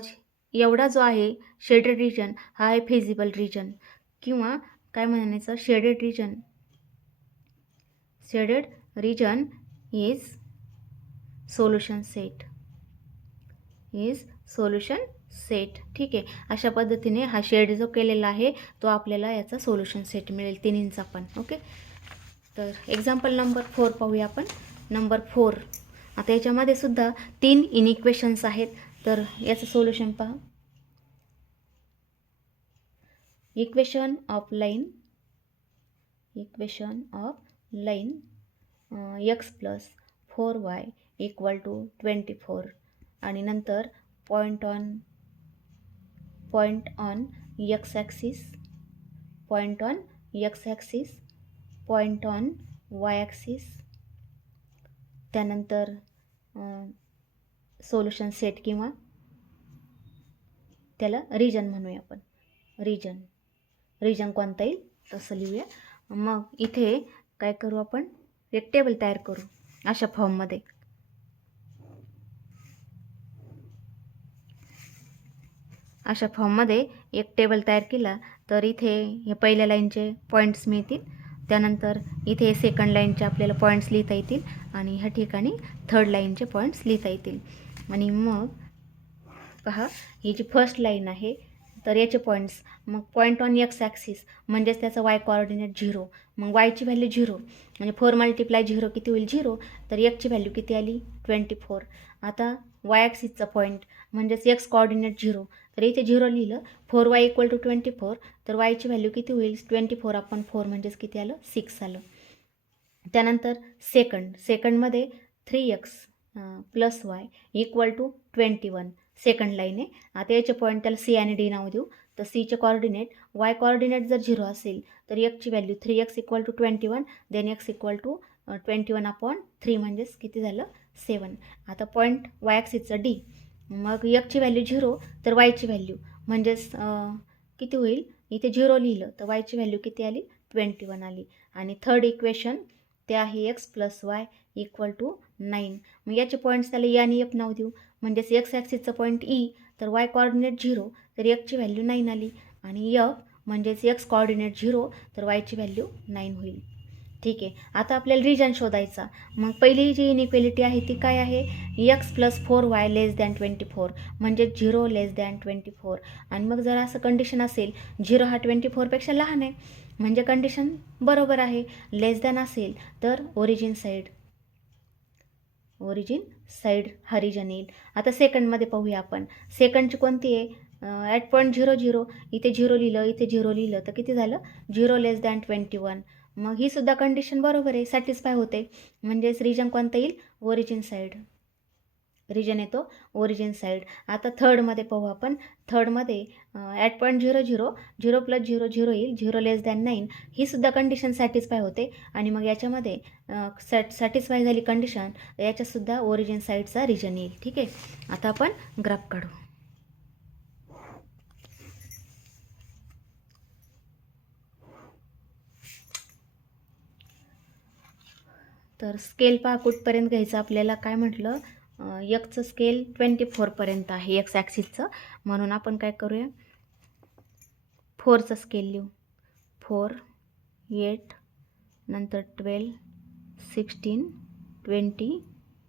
एवढा जो आहे शेडेड रिजन हा आहे फिजिबल रिजन किंवा काय म्हणायचं shaded region shaded region is solution set, ठीक आहे. अशा पद्धतीने हा शेड जो केलेला आहे तो आपल्याला याचा सोल्युशन सेट मिळेल तिन्हींचा पण. ओके, तर एक्झाम्पल नंबर 4 पाहूया आपण. नंबर 4, आता याच्यामध्ये सुद्धा 3 इनइक्वेशन्स आहेत, तर याचं सोल्युशन पहा. Equation of line x plus 4y equal to 24 आणि नंतर point on x axis, point on y axis, त्यानंतर सोल्युशन सेट किंवा त्याला रिजन म्हणूया आपण. रिजन कोणता येईल तसं लिहूया. मग इथे काय करू आपण, एक टेबल तयार करू अशा फॉर्ममध्ये. एक टेबल तयार केला तर इथे हे पहिल्या लाईनचे पॉईंट्स मिळतील, त्यानंतर इथे सेकंड लाईनचे आपल्याला पॉईंट्स लिहिता येतील आणि ह्या ठिकाणी थर्ड लाईनचे पॉईंट्स लिहिता येतील. आणि मग पहा, ही जी फर्स्ट लाईन आहे तर याचे पॉईंट्स, मग पॉईंट ऑन x ॲक्सिस म्हणजेच त्याचा y कोऑर्डिनेट 0, मग yची व्हॅल्यू 0 म्हणजे 4 मल्टिप्लाय 0 किती होईल 0, तर xची व्हॅल्यू किती आली 24. आता y ॲक्सिसचा पॉईंट म्हणजेच x कोऑर्डिनेट 0, तर इथे 0 लिहिलं. 4y इक्वल टू 24, तर yची व्हॅल्यू किती होईल 24 अपॉन 4 म्हणजेच किती आलं 6 आलं. त्यानंतर सेकंडमध्ये 3x plus y equal to 21 second line आहे. आता याचे पॉईंट त्याला C आणि D नाव देऊ. तर Cचे कॉर्डिनेट, y कॉर्डिनेट जर 0 असेल तर xची value 3x equal to 21, then x equal to 21 upon 3 म्हणजेच किती झालं 7. आता पॉईंट y ॲक्सिसचा D, मग xची व्हॅल्यू 0 तर yची व्हॅल्यू म्हणजेच किती होईल, इथे 0 लिहिलं तर yची व्हॅल्यू किती आली 21 आली. आणि थर्ड इक्वेशन ते आहे x plus y equal to 9. मग याचे पॉईंट्स त्याला E आणि F नाव देऊ. म्हणजेच x ॲक्सिसचा पॉईंट E तर y कोऑर्डिनेट 0 तर xची व्हॅल्यू 9 आली, आणि F म्हणजेच x कोऑर्डिनेट 0 तर yची व्हॅल्यू 9 होईल. ठीक आहे, आता आपल्याला रिजन शोधायचा. मग पहिली जी इनइक्वेलिटी आहे ती काय आहे, x प्लस 4y लेस दॅन 24 म्हणजे 0 लेस दॅन 24. आणि मग जर असं कंडिशन असेल 0 हा 24पेक्षा लहान आहे म्हणजे कंडिशन बरोबर आहे. लेस दॅन असेल तर ओरिजिन साईड हा रिजन येईल. आता सेकंडमध्ये पाहूया आपण. सेकंडची कोणती आहे, ॲट पॉईंट 0 0, इथे 0 लिहिलं, इथे 0 लिहिलं तर किती झालं 0 लेस दॅन 21. मग ही सुद्धा कंडिशन बरोबर आहे, सॅटिस्फाय होते. म्हणजेच रिजन कोणता येईल रिजन येतो ओरिजिन साईड. आता थर्डमध्ये पाहू आपण. थर्डमध्ये ॲट पॉईंट 0 0, 0 प्लस 0 0 येईल, 0 लेस दॅन 9. ही सुद्धा कंडिशन सॅटिस्फाय होते. आणि मग याच्यामध्ये सॅटिस्फाय झाली कंडिशन, याच्यातसुद्धा ओरिजिन साईडचा रिजन येईल. ठीक आहे, आता आपण ग्राफ काढू. तर स्केल पहा कुठपर्यंत घ्यायचं आपल्याला. काय म्हटलं, एक्सचं स्केल 24पर्यंत आहे एक्स ॲक्सिसचं, म्हणून आपण काय करूया 4चं स्केल लिहू. 4, 8, नंतर 12, 16, 20,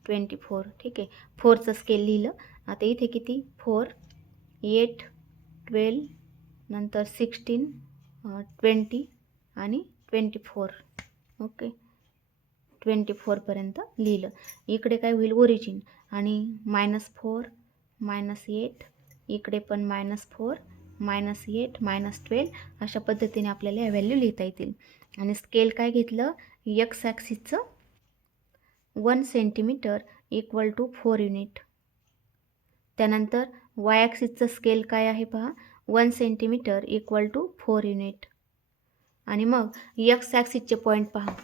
24. ठीक आहे, 4चं स्केल लिहिलं. आता इथे किती 4, 8, 12, नंतर 16, 20 आणि 24. ओके, 24पर्यंत लिहिलं. इकडे काय होईल ओरिजिन, आणि -4, -8, इकडे पण -4, -8, -12 अशा पद्धतीने आपल्याला या व्हॅल्यू लिहिता येतील. आणि स्केल काय घेतलं, एक्स ॲक्सिसचं 1 सेंटीमीटर इक्वल टू 4 युनिट. त्यानंतर वाय ॲक्सिसचं स्केल काय आहे पहा, 1 सेंटीमीटर इक्वल टू 4 युनिट. आणि मग एक्स ॲक्सिसचे पॉईंट पहा.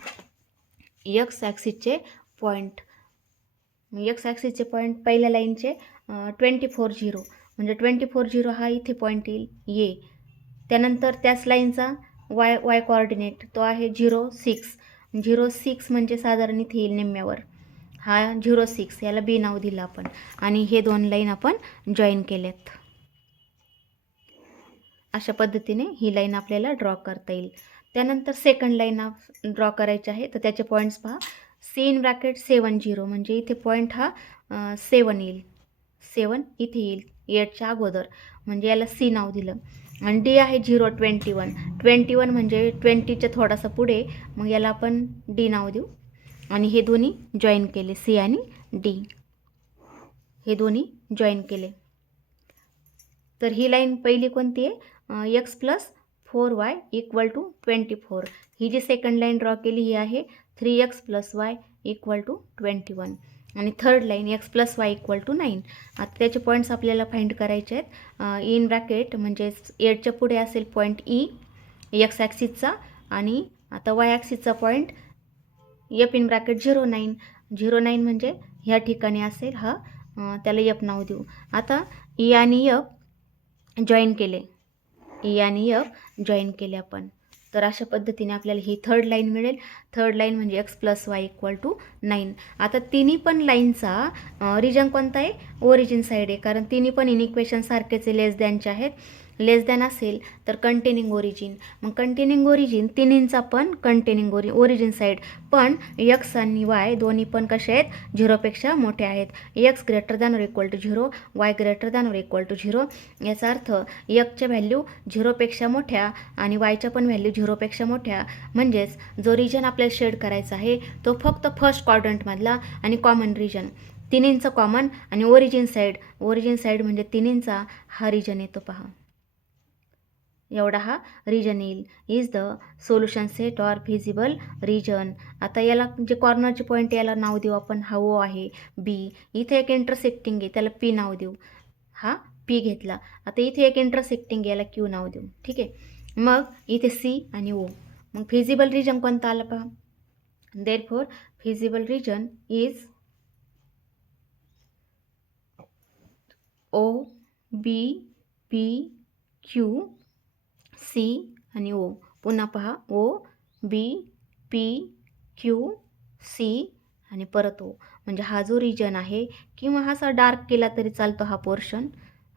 एक्स ॲक्सिसचे पॉईंट पहिल्या लाईनचे 24 0 म्हणजे 24 0 हा इथे पॉईंट येईल ये. त्यानंतर त्याच लाईनचा वाय कोऑर्डिनेट तो आहे 0 6. 0 6 म्हणजे साधारण इथे येईल निम्म्यावर, हा 0 6 याला बी नाव दिलं आपण. आणि हे दोन लाईन आपण जॉईन केल्यात. अशा पद्धतीने ही लाईन आपल्याला ड्रॉ करता येईल. त्यानंतर सेकंड लाईन ड्रॉ करायची आहे. तर त्याचे पॉईंट्स पहा. सी इन ब्रॅकेट 7 0 म्हणजे इथे पॉईंट हा 7 येईल. 7 इथे येईल 8च्या अगोदर, म्हणजे याला सी नाव दिलं. आणि डी आहे 0 21. 21 म्हणजे 20च्या थोडासा पुढे, मग याला आपण डी नाव देऊ. आणि हे दोन्ही जॉईन केले, सी आणि डी हे दोन्ही जॉईन केले. तर ही लाईन पहिली कोणती आहे? X plus 4y equal to 24. ही जी सेकंड लाईन ड्रॉ केली ही आहे 3x plus Y equal to 21. आणि third line X plus Y equal to 9. आता त्याचे पॉईंट्स आपल्याला फाइंड करायचे आहेत. इन ब्रॅकेट म्हणजे 8च्या पुढे असेल पॉईंट ई एक्स ॲक्सिसचा, आणि आता वाय ॲक्सिसचा पॉईंट एफ इन ब्रॅकेट 09. 09 म्हणजे ह्या ठिकाणी असेल हा, त्याला एफ नाव देऊ. आता ई आणि एफ जॉईन केले, ई आणि एफ जॉईन केले आपण. तर अशा पद्धतीने आपल्याला ही थर्ड लाईन मिळेल. थर्ड लाईन म्हणजे X plus Y equal to 9. आता तिन्ही पण लाईनचा रिजन कोणता आहे? ओरिजिन साईड आहे, कारण तिन्ही पण इनइक्वेशन सारखेच लेस दॅनचे आहेत. लेस दॅन असेल तर कंटेनिंग ओरिजिन, मग कंटेनिंग ओरिजिन तिन्हींचा पण कंटेनिंग ओरिजिन साईड. पण एक्स आणि वाय दोन्ही पण कसे आहेत? 0पेक्षा मोठे आहेत. X greater than or equal to 0, Y greater than or equal to 0. याचा अर्थ एक्सच्या व्हॅल्यू 0पेक्षा मोठ्या आणि वायच्या पण व्हॅल्यू 0पेक्षा मोठ्या. म्हणजेच जो रिजन आपल्याला शेड करायचा आहे तो फक्त फर्स्ट क्वाड्रंटमधला आणि कॉमन रिजन, तिन्हींचा कॉमन आणि ओरिजिन साईड म्हणजे तिन्हींचा हा रिजन येतो. पहा, एवढा हा रिजन येईल. Is the solution set or feasible region. आता याला जे कॉर्नरचे पॉईंट याला नाव देऊ आपण, हा ओ आहे बी. इथे एक इंटरसेक्टिंग आहे त्याला पी नाव देऊ, हा पी घेतला. आता इथे एक इंटरसेक्टिंग याला क्यू नाव देऊ. ठीक आहे, मग इथे सी आणि ओ. मग फिजिबल रिजन कोणता आला पहा. Therefore feasible region is O B P Q C आणि ओ. पुन्हा पहा, O B P Q C आणि परत ओ. म्हणजे हा जो रिजन आहे, किंवा हा असा डार्क केला तरी चालतो हा पोर्शन.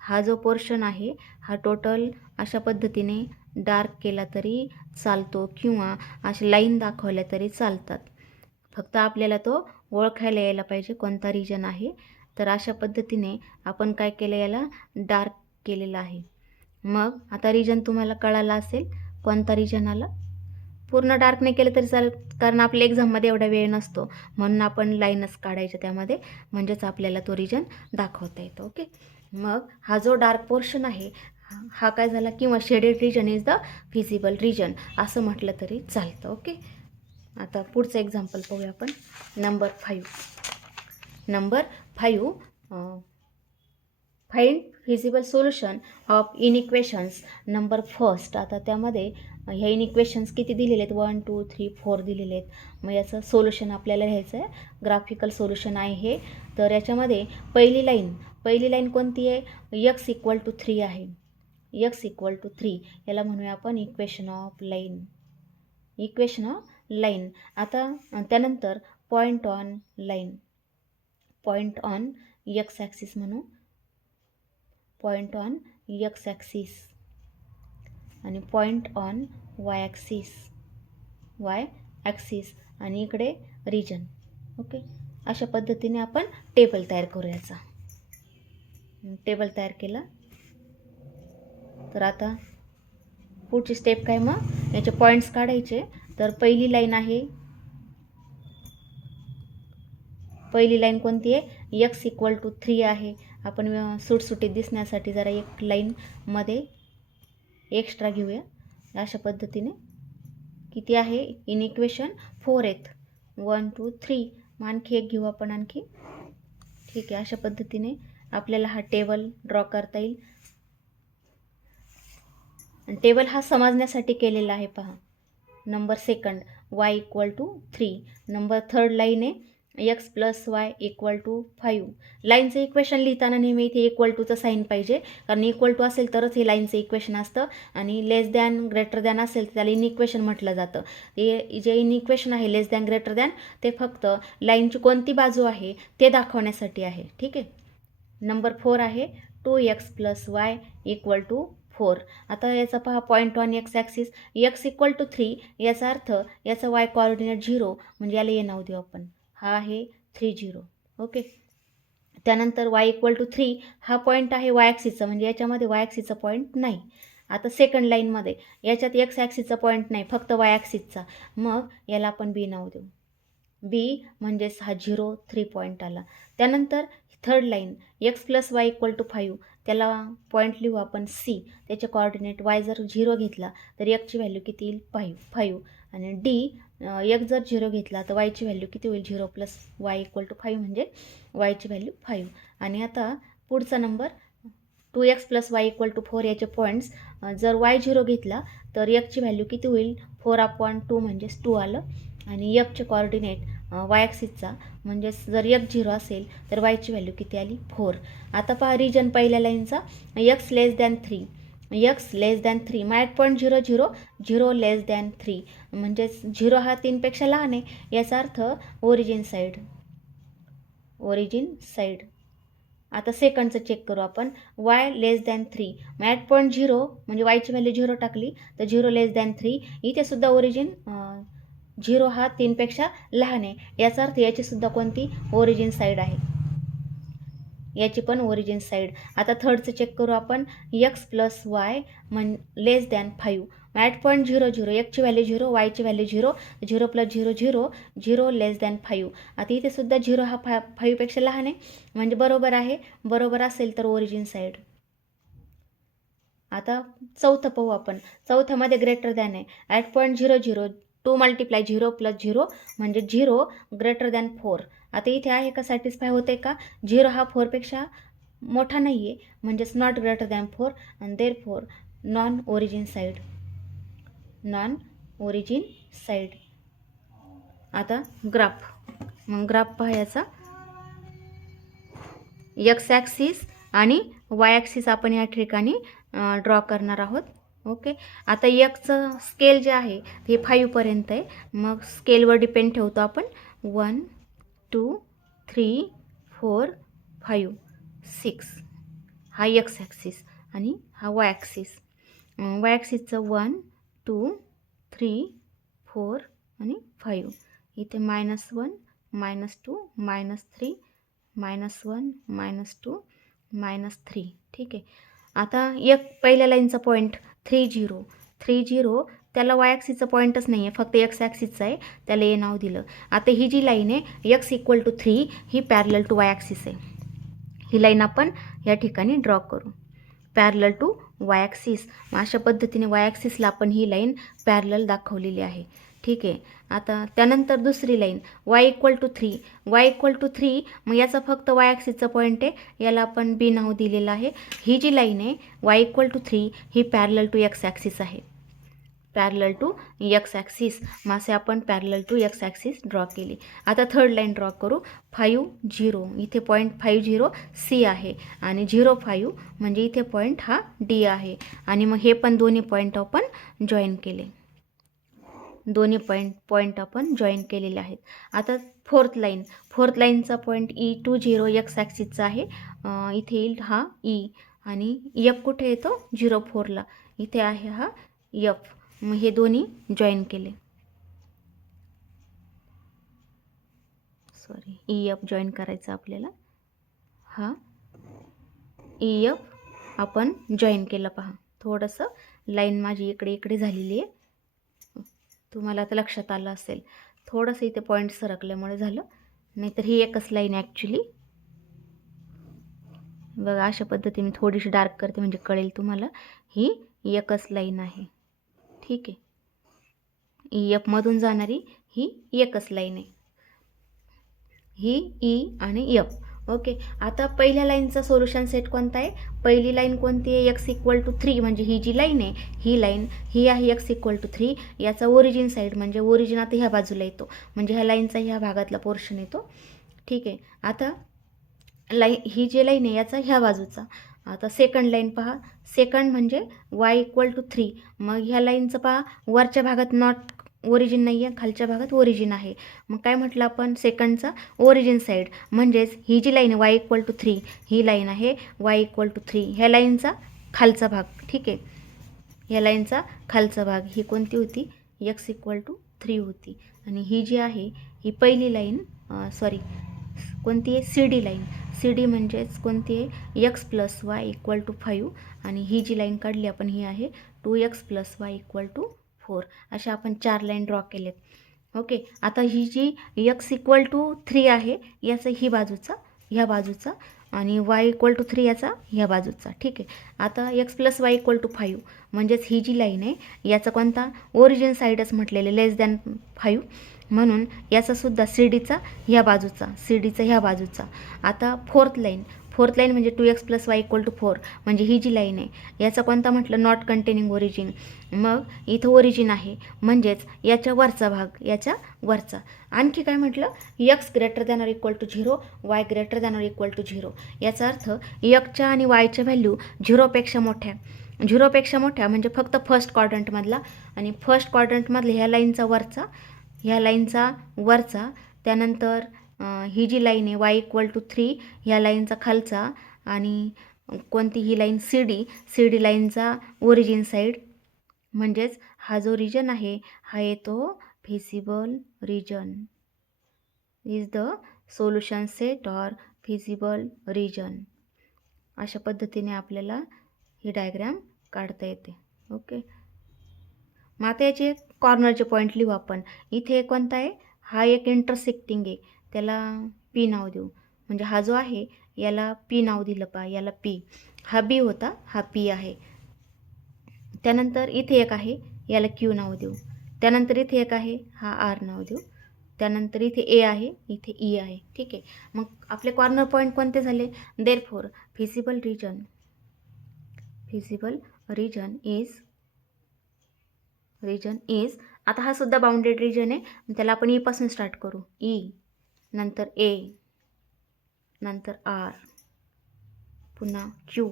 हा जो पोर्शन आहे हा टोटल अशा पद्धतीने डार्क केला तरी चालतो, किंवा अशी लाईन दाखवल्या तरी चालतात. फक्त आपल्याला तो ओळखायला यायला पाहिजे कोणता रिजन आहे. तर अशा पद्धतीने आपण काय केलं, याला डार्क केलेलं आहे. मग आता रिजन तुम्हाला कळाला असेल कोणता रिजन आला. पूर्ण डार्क नाही केलं तरी चालेल, कारण आपल्या एक्झाममध्ये एवढा वेळ नसतो, म्हणून आपण लाईनच काढायच्या त्यामध्ये, म्हणजेच आपल्याला तो रिजन दाखवता येतो. ओके, मग हा जो डार्क पोर्शन आहे हा काय झाला, किंवा shaded region is the feasible region असं म्हटलं तरी चालतं. ओके, आता पुढचं एक्झाम्पल पाहूया आपण. Number 5 find feasible solution of inequations number first. आता त्यामध्ये ह्या इनइक्वेशन्स किती दिलेले आहेत? 1 2 3 4 दिलेले आहेत. मग याचं सोल्युशन आपल्याला लिहायचं आहे. ग्राफिकल सोल्युशन आहे हे. तर याच्यामध्ये पहिली लाईन कोणती आहे? एक्स इक्वल टू 3 आहे. एक्स इक्वल टू 3 याला म्हणूया आपण इक्वेशन ऑफ लाईन. आता त्यानंतर पॉईंट ऑन एक्स ॲक्सिस म्हणू, पॉईंट ऑन एक्स ॲक्सिस आणि पॉईंट ऑन वाय ॲक्सिस आणि इकडे रिजन. ओके, अशा पद्धतीने आपण टेबल तयार करू. याचा टेबल तयार केला. तर आता पुढची स्टेप काय, मग याचे पॉईंट्स काढायचे. तर पहिली लाईन कोणती आहे? एक्स इक्वल टू 3 आहे. आपण सुटसुटीत दिसण्यासाठी जरा एक लाईनमध्ये एक्स्ट्रा घेऊया. अशा पद्धतीने किती आहे? इन इक्वेशन 4 आहेत. 1 2 3. मग आणखी एक घेऊ आपण आणखी. ठीक आहे, अशा पद्धतीने आपल्याला हा टेबल ड्रॉ करता येईल. टेबल हा समजण्यासाठी केलेला आहे. पहा, number second Y equal to 3. Number third line आहे X plus Y equal to 5. लाईनचं इक्वेशन लिहिताना नेहमी इथे इक्वल टूचं साईन पाहिजे, कारण इक्वल टू असेल तरच हे लाईनचं इक्वेशन असतं. आणि लेस दॅन ग्रेटर दॅन असेल तर त्याला इनइक्वेशन म्हटलं जातं. हे जे इनइक्वेशन आहे लेस दॅन ग्रेटर दॅन, ते फक्त लाईनची कोणती बाजू आहे ते दाखवण्यासाठी आहे. ठीक आहे, नंबर 4 आहे 2x plus Y equal to 4. आता याचा पहा point on X axis x equal to 3, याचा अर्थ याचा y कोऑर्डिनेट 0, म्हणजे याला नाव देऊ आपण, हा आहे 3 0. ओके. त्यानंतर y इक्वल टू 3 हा पॉईंट आहे y ॲक्सिसचा, म्हणजे याच्यामध्ये y ॲक्सिसचा पॉईंट नाही. आता सेकंड लाईनमध्ये याच्यात एक्स ॲक्सिसचा पॉईंट नाही, फक्त y ॲक्सिसचा, मग याला आपण बी नाव देऊ. बी म्हणजेच हा 0 3 पॉईंट आला. त्यानंतर third line X plus Y equal to 5, त्याला पॉईंट लिहू आपण सी. त्याचे कोऑर्डिनेट वाय जर 0 घेतला तर एक्सची व्हॅल्यू किती येईल 5. आणि डी एक्स जर 0 घेतला तर वायची व्हॅल्यू किती होईल 0 प्लस वाय इक्वल टू 5, म्हणजे वायची व्हॅल्यू 5. आणि आता पुढचा number 2x plus Y equal to 4, याचे पॉईंट्स जर वाय 0 घेतला तर एक्सची व्हॅल्यू किती होईल 4/2, म्हणजेच 2 आलं. आणि एफचे कोऑर्डिनेट वाय ॲक्सिसचा, म्हणजेच जर एक्स 0 असेल तर वायची व्हॅल्यू किती आली 4. आता पहा रिजन पहिल्या लाईनचा एक्स लेस दॅन 3, एक्स लेस दॅन 3, मग ॲट पॉईंट 0 0 0 लेस दॅन 3, म्हणजेच 0 हा 3पेक्षा लहान आहे, याचा अर्थ ओरिजिन साईड. आता सेकंडचं चेक करू आपण, वाय लेस दॅन 3, मग ॲट पॉईंट 0, म्हणजे वायची व्हॅल्यू 0 टाकली तर 0 लेस दॅन 3, इथे सुद्धा ओरिजिन 0 हा 3पेक्षा लहान आहे, याचा अर्थ याची सुद्धा कोणती ओरिजिन साईड आहे, याची पण ओरिजिन साईड. आता थर्डचं चेक करू आपण, X plus Y less than 5, at point 0 0, एक्सची व्हॅल्यू 0, वायची व्हॅल्यू 0, 0 प्लस 0 0, 0 लेस दॅन 5. आता इथे सुद्धा 0 हा 5पेक्षा लहान आहे, म्हणजे बरोबर आहे. बरोबर असेल तर ओरिजिन साईड. आता चौथं पाहू आपण, चौथ्यामध्ये ग्रेटर दॅन आहे, ॲट पॉईंट 0 0, 2 मल्टिप्लाय 0 प्लस 0, म्हणजे 0 ग्रेटर दॅन 4. आता इथे आहे का सॅटिस्फाय होते का, 0 हा 4पेक्षा मोठा नाही आहे, म्हणजेच नॉट ग्रेटर दॅन 4, आणि देअर 4 नॉन ओरिजिन साईड. आता ग्राफ, मग ग्राफ पाहायचा, एक्स ॲक्सिस आणि वाय ॲक्सिस आपण या ठिकाणी ड्रॉ करणार आहोत. ओके. आता एक्सचं स्केल जे आहे ते 5पर्यंत आहे, मग स्केलवर डिपेंड ठेवतो आपण. 1 2 3 4 5 6, हा एक्स ॲक्सिस आणि हा वाय ॲक्सिस. वाय ॲक्सिसचं 1 2 3 4 आणि 5, इथे -1 -2 -3 -1 -2 -3. ठीक आहे. आता एक पहिल्या लाईनचा पॉईंट 3 0, त्याला वाय ॲक्सिसचा पॉईंटच नाही आहे, फक्त एक्स ॲक्सिसचा आहे, त्याला हे नाव दिलं. आता ही जी लाईन आहे एक्स इक्वल टू 3, ही पॅरलल टू वाय ॲक्सिस आहे, ही लाईन आपण या ठिकाणी ड्रॉ करू, पॅरलल टू वाय ॲक्सिस. अशा पद्धतीने वाय ॲक्सिसला आपण ही लाईन पॅरलल दाखवलेली आहे. ठीक आहे. आता त्यानंतर दुसरी लाईन वाय इक्वल टू 3, मग याचा फक्त वाय ॲक्सिसचा पॉईंट आहे, याला आपण बी नाव दिलेलं आहे. ही जी लाईन आहे वाय इक्वल टू 3, ही पॅरलल टू एक्स ॲक्सिस आहे, पॅरलल टू एक्स ॲक्सिस. मग असे आपण parallel to X axis draw केली. आता थर्ड लाईन ड्रॉ करू, 5 0, इथे पॉईंट 5 0 सी आहे, आणि 0 5, म्हणजे इथे पॉईंट हा डी आहे. आणि मग हे पण दोन्ही पॉईंट आपण जॉईन केले, दोन्ही पॉईंट आपण जॉईन केलेले आहेत. आता फोर्थ लाईनचा पॉईंट E20 एक्स ॲक्सिसचा आहे, इथे येईल हा ई, आणि एफ कुठे येतो 0 4ला, इथे आहे हा एफ. मग हे दोन्ही जॉईन केले, EF जॉईन करायचं आपल्याला, हा EF आपण जॉईन केलं. पहा थोडंसं लाईन माझी इकडे झालेली आहे, तुम्हाला आता लक्षात आलं असेल, थोडंसं इथे पॉईंट सरकल्यामुळे झालं, नाहीतर ही एकच लाईन ॲक्च्युली. बघा अशा पद्धतीने थोडीशी डार्क करते म्हणजे कळेल तुम्हाला, ही एकच लाईन आहे. ठीक आहे. EF मधून जाणारी ही एकच लाईन आहे, ही ई आणि एफ. ओके. आता पहिल्या लाईनचा सोल्युशन सेट कोणता आहे, पहिली लाईन कोणती आहे, एक्स इक्वल टू 3, म्हणजे ही जी लाईन आहे ही लाईन ही आहे एक्स इक्वल टू 3, याचा ओरिजिन साईड, म्हणजे ओरिजिन आता ह्या बाजूला येतो, म्हणजे ह्या लाईनचा ह्या भागातला पोर्शन येतो. ठीक आहे. आता ही जी लाईन आहे याचा ह्या बाजूचा. आता सेकंड लाईन पहा, सेकंड म्हणजे वाय इक्वल टू 3, मग ह्या लाईनचं पहा वरच्या भागात नॉट ओरिजिन नाही आहे, खालच्या भागात ओरिजिन आहे, मग काय म्हटलं आपण सेकंडचा ओरिजिन साईड. म्हणजेच ही जी लाईन आहे वाय इक्वल टू 3, ही लाईन आहे वाय इक्वल टू 3, ह्या लाईनचा खालचा भाग, ठीक आहे. या लाईनचा खालचा भाग ही कोणती होती, x=3 होती. आणि ही जी आहे ही पहिली लाईन कोणती आहे, C D line. C D म्हणजेच कोणती आहे, x+y=5. आणि ही जी लाईन काढली आपण ही आहे 2x+y=4. अशा आपण 4 लाईन ड्रॉ केलेत. ओके. आता ही जी x=3 आहे याचा ही बाजूचा, ह्या बाजूचा, आणि y=3 याचा ह्या बाजूचा, ठीक आहे. आता x+y=5 म्हणजेच ही जी लाईन आहे याचा कोणता, ओरिजिन साईडच म्हटलेले <5, म्हणून याचासुद्धा सी डीचा ह्या बाजूचा, सी डीचा ह्या बाजूचा. आता फोर्थ लाईन म्हणजे 2x+y=4 म्हणजे ही जी लाईन आहे याचा कोणता म्हटलं, नॉट कंटेनिंग ओरिजिन. मग इथं ओरिजिन आहे म्हणजेच याच्या वरचा भाग, याच्या वरचा. आणखी काय म्हटलं, x=0, y=0. याचा अर्थ xच्या आणि yच्या व्हॅल्यू 0पेक्षा मोठ्या म्हणजे फक्त फर्स्ट क्वाड्रंटमधला, आणि फर्स्ट क्वाड्रंटमधल्या ह्या लाईनचा वरचा, त्यानंतर ही जी लाईन आहे y=3 ह्या लाईनचा खालचा, आणि कोणती ही लाईन सी डी लाईनचा ओरिजिन साईड. म्हणजेच हा जो रिजन आहे हा येतो feasible region. Is the solution set or feasible region. अशा पद्धतीने आपल्याला ही डायग्राम काढता येते. ओके. मग आता याचे कॉर्नरचे पॉईंट लिहू आपण. इथे कोणता आहे, हा एक इंटरसेक्टिंग आहे, त्याला पी नाव देऊ. म्हणजे हा जो आहे याला पी नाव दिलं याला पी. हा बी होता, हा पी आहे. त्यानंतर इथे एक आहे याला क्यू नाव देऊ. त्यानंतर इथे एक आहे, हा आर नाव देऊ. त्यानंतर इथे ए आहे, इथे ई आहे, ठीक आहे. मग आपले कॉर्नर पॉईंट कोणते झाले, देअरफॉर फिजिबल रिजन इज आता हा सुद्धा बाउंडेड रिजन आहे, त्याला आपण ई पासून स्टार्ट करू. ई, नंतर ए, नंतर आर, पुन्हा क्यू,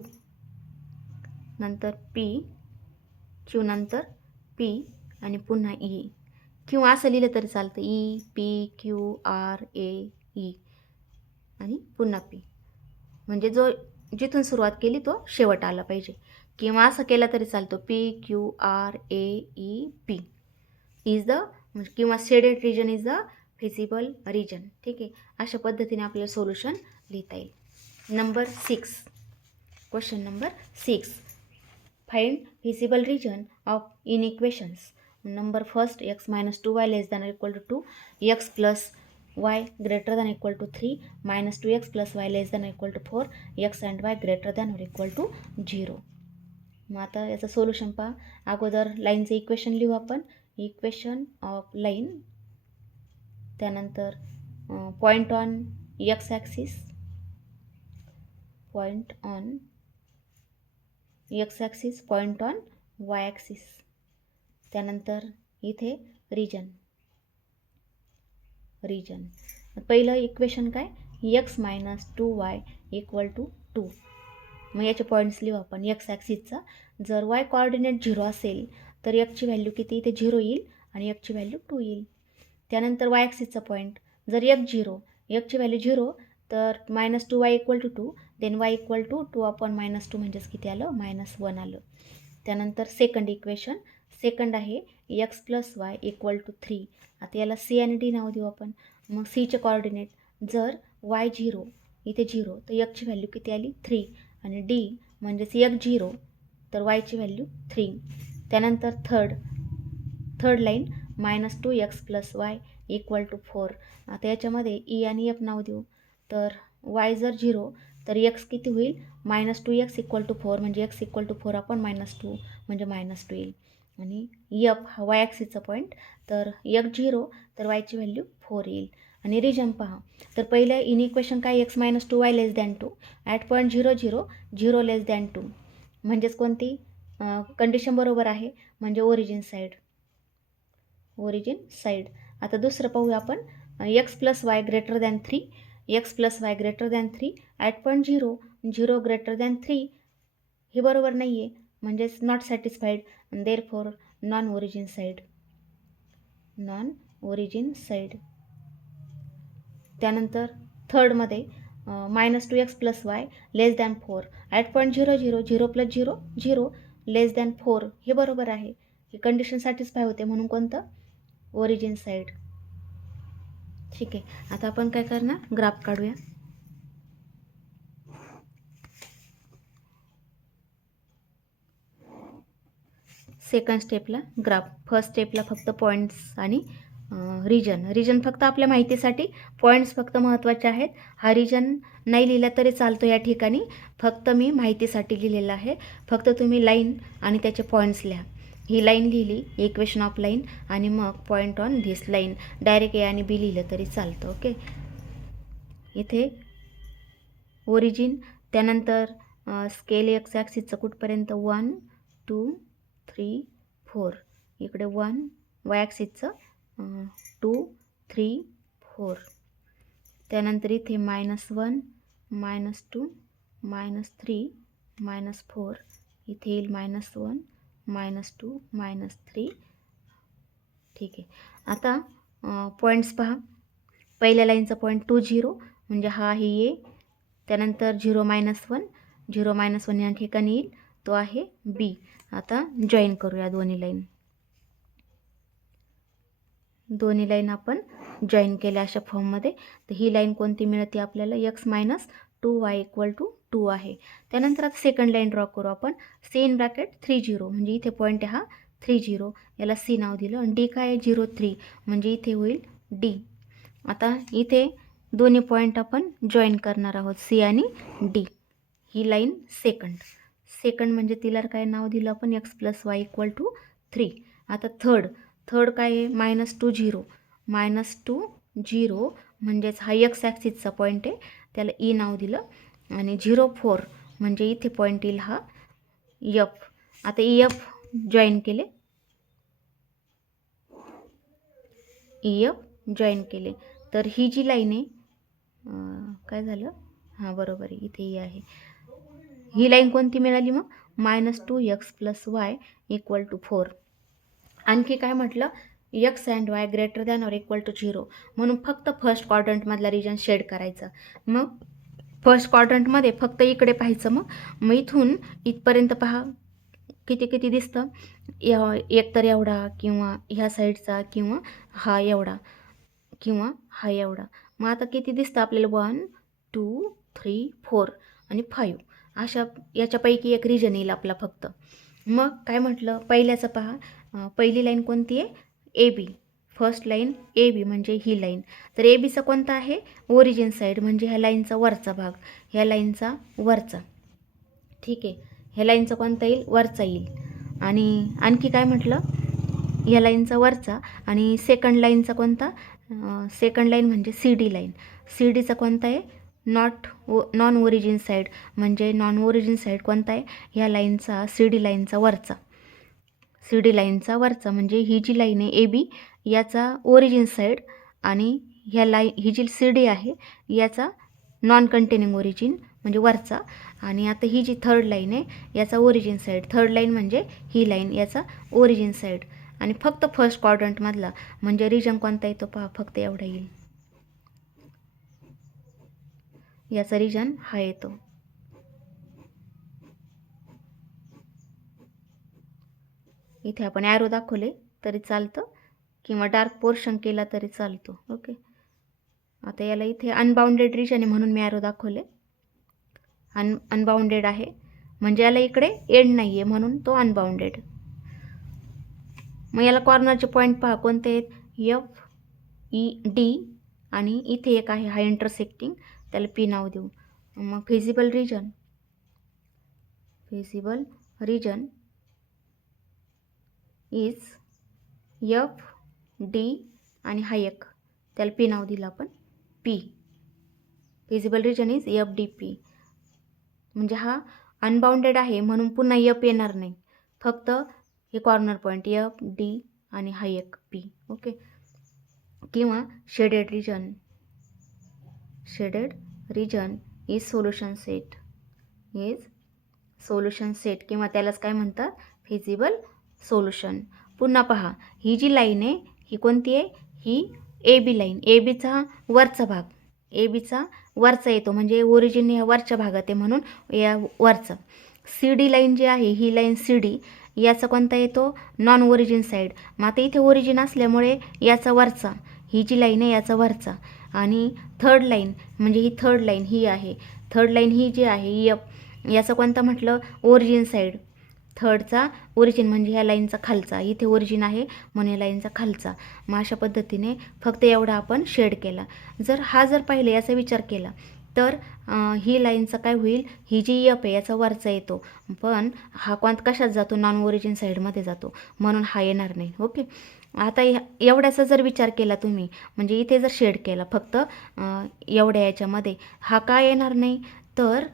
नंतर पी, क्यू नंतर पी, आणि पुन्हा ई. किंवा असं लिहिलं तरी चालतं, E P Q R A E, आणि पुन्हा पी. म्हणजे जिथून सुरुवात केली तो शेवट आला पाहिजे. किंवा असं केलं तरी चालतो, P Q R A E P is the, किंवा shaded region is the feasible region, ठीक आहे. अशा पद्धतीने आपल्याला सोल्युशन लिहिता येईल. Question number 6, find feasible region of inequations. Number first, x-2y 2, x+y 3, -2x+y>4, x and y>0. मग आता याचं सोल्युशन पहा. अगोदर लाईनचं इक्वेशन लिहू आपण, इक्वेशन ऑफ लाईन. त्यानंतर point on x axis, point on y axis. त्यानंतर इथे रिजन. पहिलं इक्वेशन काय, x-2y = 2. मग याचे पॉईंट्स लिहू आपण. x ॲक्सिसचा जर y कोऑर्डिनेट 0 असेल तर x व्हॅल्यू किती, इथे 0 येईल आणि x व्हॅल्यू 2 येईल. त्यानंतर y ॲक्सिसचा पॉईंट जर x व्हॅल्यू 0 तर -2y = 2, देन y = 2/-2 म्हणजेच किती आलं, -1 आलं. त्यानंतर सेकंड इक्वेशन, सेकंड आहे x+y = 3. आता याला सी आणि डी नाव देऊ आपण. मग सीचे कोऑर्डिनेट जर y 0 इथे 0 तर x व्हॅल्यू किती आली, 3, आणि डी म्हणजेच x 0 तर yची व्हॅल्यू 3. त्यानंतर थर्ड लाईन -2x+y = 4. आता याच्यामध्ये ई आणि एफ नाव देऊ. तर y जर 0 तर x किती होईल, -2x = 4 म्हणजे x = 4/-2 म्हणजे -2 येईल. आणि एफ हा y ॲक्सिसचा पॉईंट, तर x 0 तर yची व्हॅल्यू 4 येईल. आणि रिजन पहा, तर पहिलं इन इक्वेशन काय, x-2y <2 ॲट पॉईंट 0 0 0 <2 म्हणजेच कोणती कंडिशन बरोबर आहे, म्हणजे ओरिजिन साईड. आता दुसरं पाहूया आपण, x+y > 3 ॲट पॉईंट 0 0 3 हे बरोबर नाही आहे, म्हणजेच not satisfied, therefore non origin side. त्यानंतर थर्डमध्ये -2x + y <4 ॲट पॉईंट 0 0 0 + 0 0 <4 हे बरोबर आहे. ही कंडिशन सॅटिस्फाय होते म्हणून कोणतं ओरिजिन साईड. ठीक आहे. आता आपण काय करणार ग्राफ काढूया. सेकंड स्टेपला ग्राफ, फर्स्ट स्टेपला फक्त पॉईंट्स आणि रिजन फक्त आपल्या माहितीसाठी पॉईंट्स फक्त महत्त्वाचे आहेत. हा रिजन नाही लिहिला तरी चालतो या ठिकाणी, फक्त मी माहितीसाठी लिहिलेला आहे. फक्त तुम्ही लाईन आणि त्याचे पॉईंट्स लिहा. ही लाईन लिहिली इक्वेशन ऑफ लाईन आणि मग point on this line, direct A आणि बी लिहिलं तरी चालतं. ओके. इथे ओरिजिन, त्यानंतर स्केल एक्स ॲक्सिसचं कुठपर्यंत 1 2 3 4, इकडे 1 वाय ॲक्सिसचं 2 3 4, त्यानंतर इथे -1 -2 -3 -4, इथे येईल -1 -2 -3. ठीक आहे. आता पॉईंट्स पहा. पहिल्या लाईनचा पॉईंट 2 0 म्हणजे हा आहे ए, त्यानंतर 0 -1 या ठिकाणी येईल, तो आहे बी. आता जॉईन करूया दोन्ही लाईन आपण जॉईन केल्या अशा फॉर्ममध्ये. तर ही लाईन कोणती मिळते आपल्याला, x - 2y = 2 आहे. त्यानंतर आता सेकंड लाईन ड्रॉ करू आपण. C इन ब्रॅकेट 3 0 म्हणजे इथे पॉईंट आहे हा 3 0, याला C नाव दिलं. आणि D काय आहे 0 3 म्हणजे इथे होईल D. आता इथे दोन्ही पॉईंट आपण जॉईन करणार आहोत, C आणि D. ही लाईन सेकंड म्हणजे तिला काय नाव दिलं आपण, x + y = 3. आता थर्ड काय आहे -2 0 म्हणजेच हा x ॲक्सिसचा पॉईंट आहे, त्याला E नाव दिलं. आणि 0 4 म्हणजे इथे पॉईंट येईल हा F. आता EF जॉईन केले तर ही जी लाईन आहे काय झालं, हां बरोबर आहे, इथे E आहे. ही लाईन कोणती मिळाली मग, -2x + y = 4. आणखी काय म्हटलं, x अँड y > 0 म्हणून फक्त फर्स्ट क्वाड्रंटमधला रिजन शेड करायचा. मग फर्स्ट क्वाड्रंटमध्ये फक्त इकडे पाहायचं. मग इथून इथपर्यंत पहा किती दिसतं, एकतर एवढा किंवा ह्या साईडचा किंवा हा एवढा किंवा हा एवढा. मग आता किती दिसतं आपल्याला, 1 2 3 4 आणि 5 अशा याच्यापैकी एक रिजन येईल आपला फक्त. मग काय म्हटलं, पहिल्याचं पहा, पहिली लाईन कोणती आहे, AB. फर्स्ट लाईन AB म्हणजे ही लाईन. तर ABचा कोणता आहे, ओरिजिन साईड म्हणजे ह्या लाईनचा वरचा भाग, ह्या लाईनचा वरचा. ठीक आहे. ह्या लाईनचा कोणता येईल, वरचा येईल. आणि आणखी काय म्हटलं, ह्या लाईनचा वरचा. आणि सेकंड लाईनचा कोणता, सेकंड लाईन म्हणजे CD लाईन. CDचा कोणता आहे, नॉन ओरिजिन साईड म्हणजे नॉन ओरिजिन साईड कोणता आहे, ह्या लाईनचा CD लाईनचा वरचा म्हणजे ही जी लाईन आहे AB याचा ओरिजिन साईड, आणि ही जी CD आहे याचा नॉन कंटेनिंग ओरिजिन म्हणजे वरचा. आणि आता ही जी थर्ड लाईन आहे याचा ओरिजिन साईड, थर्ड लाईन म्हणजे ही लाईन याचा ओरिजिन साईड. आणि फक्त फर्स्ट क्वाड्रंटमधला म्हणजे रिजन कोणता येतो पहा, फक्त एवढा येईल, याचा रिजन हा येतो. इथे आपण ॲरो दाखवले तरी चालतं किंवा डार्क पोर्शन केला तरी चालतो. ओके. आता याला इथे अनबाउंडेड रिजन आहे म्हणून मी ॲरो दाखवले. अनबाउंडेड आहे म्हणजे याला इकडे एंड नाही आहे म्हणून तो अनबाउंडेड. मग याला कॉर्नरचे पॉईंट पहा कोणते आहेत, F E D आणि इथे एक आहे हा इंटरसेक्टिंग, त्याला P नाव देऊ. मग feasible region is F D आणि हा एक त्याला P नाव दिलं आपण, P. Feasible region is FDP. म्हणजे हा अनबाउंडेड आहे म्हणून पुन्हा F येणार नाही, फक्त हे कॉर्नर पॉईंट F D आणि हा एक P. ओके. किंवा shaded region is solution set किंवा त्यालाच काय म्हणतात, फिजिबल सोल्युशन. पुन्हा पहा, ही जी लाईन आहे ही कोणती आहे, ही AB लाईन. ABचा वरचा भाग, ABचा वरचा येतो, म्हणजे ओरिजिन या वरच्या भागात आहे म्हणून या वरचा. CD लाईन जी आहे ही लाईन CD याचा कोणता येतो, नॉन ओरिजिन साईड. मग आता इथे ओरिजिन असल्यामुळे याचा वरचा, ही जी लाईन आहे याचा वरचा. आणि थर्ड लाईन म्हणजे ही थर्ड लाईन ही आहे, थर्ड लाईन ही जी आहे याचा कोणता म्हटलं, ओरिजिन साईड. थर्डचा ओरिजिन म्हणजे ह्या लाईनचा खालचा, इथे ओरिजिन आहे म्हणून या लाईनचा खालचा. मग अशा पद्धतीने फक्त एवढा आपण शेड केला. जर पाहिलं याचा विचार केला तर ही लाईनचा काय होईल, ही जी आहे याचा वरचा येतो, पण हा कशात जातो, नॉन ओरिजिन साईडमध्ये जातो म्हणून हा येणार नाही. ओके. आता एवढ्याचा जर विचार केला तुम्ही, म्हणजे इथे जर शेड केला फक्त एवढ्या याच्यामध्ये, हा का येणार नाही, तर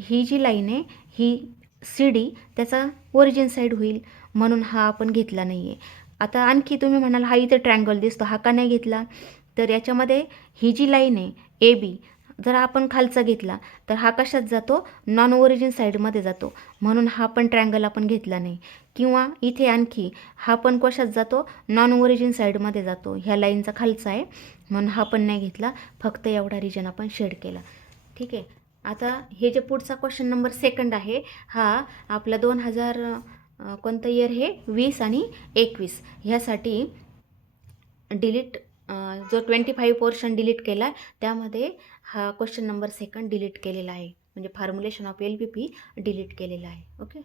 ही जी लाईन आहे ही CD त्याचा ओरिजिन साईड होईल म्हणून हा आपण घेतला नाही आहे. आता आणखी तुम्ही म्हणाल हा इथे ट्रँगल दिसतो, हा का नाही घेतला, तर याच्यामध्ये ही जी लाईन आहे AB जर आपण खालचा घेतला तर हा कशात जातो, नॉन ओरिजिन साईडमध्ये जातो म्हणून हा पण ट्रँगल आपण घेतला नाही. किंवा इथे आणखी हा पण कशात जातो, नॉन ओरिजिन साईडमध्ये जातो, ह्या लाईनचा खालचा आहे म्हणून हा पण नाही घेतला, फक्त एवढा रिजन आपण शेड केला. ठीक आहे. आता हे जे पुढचा क्वेश्चन नंबर 2 आहे हा आपला 2000 कोणतं इयर हे 20 आणि 21 ह्यासाठी डिलीट जो 25 पोर्शन डिलीट केला त्यामध्ये हा क्वेश्चन नंबर 2 डिलीट केलेला आहे, म्हणजे फॉर्म्युलेशन ऑफ LBP डिलीट केलेला आहे. ओके.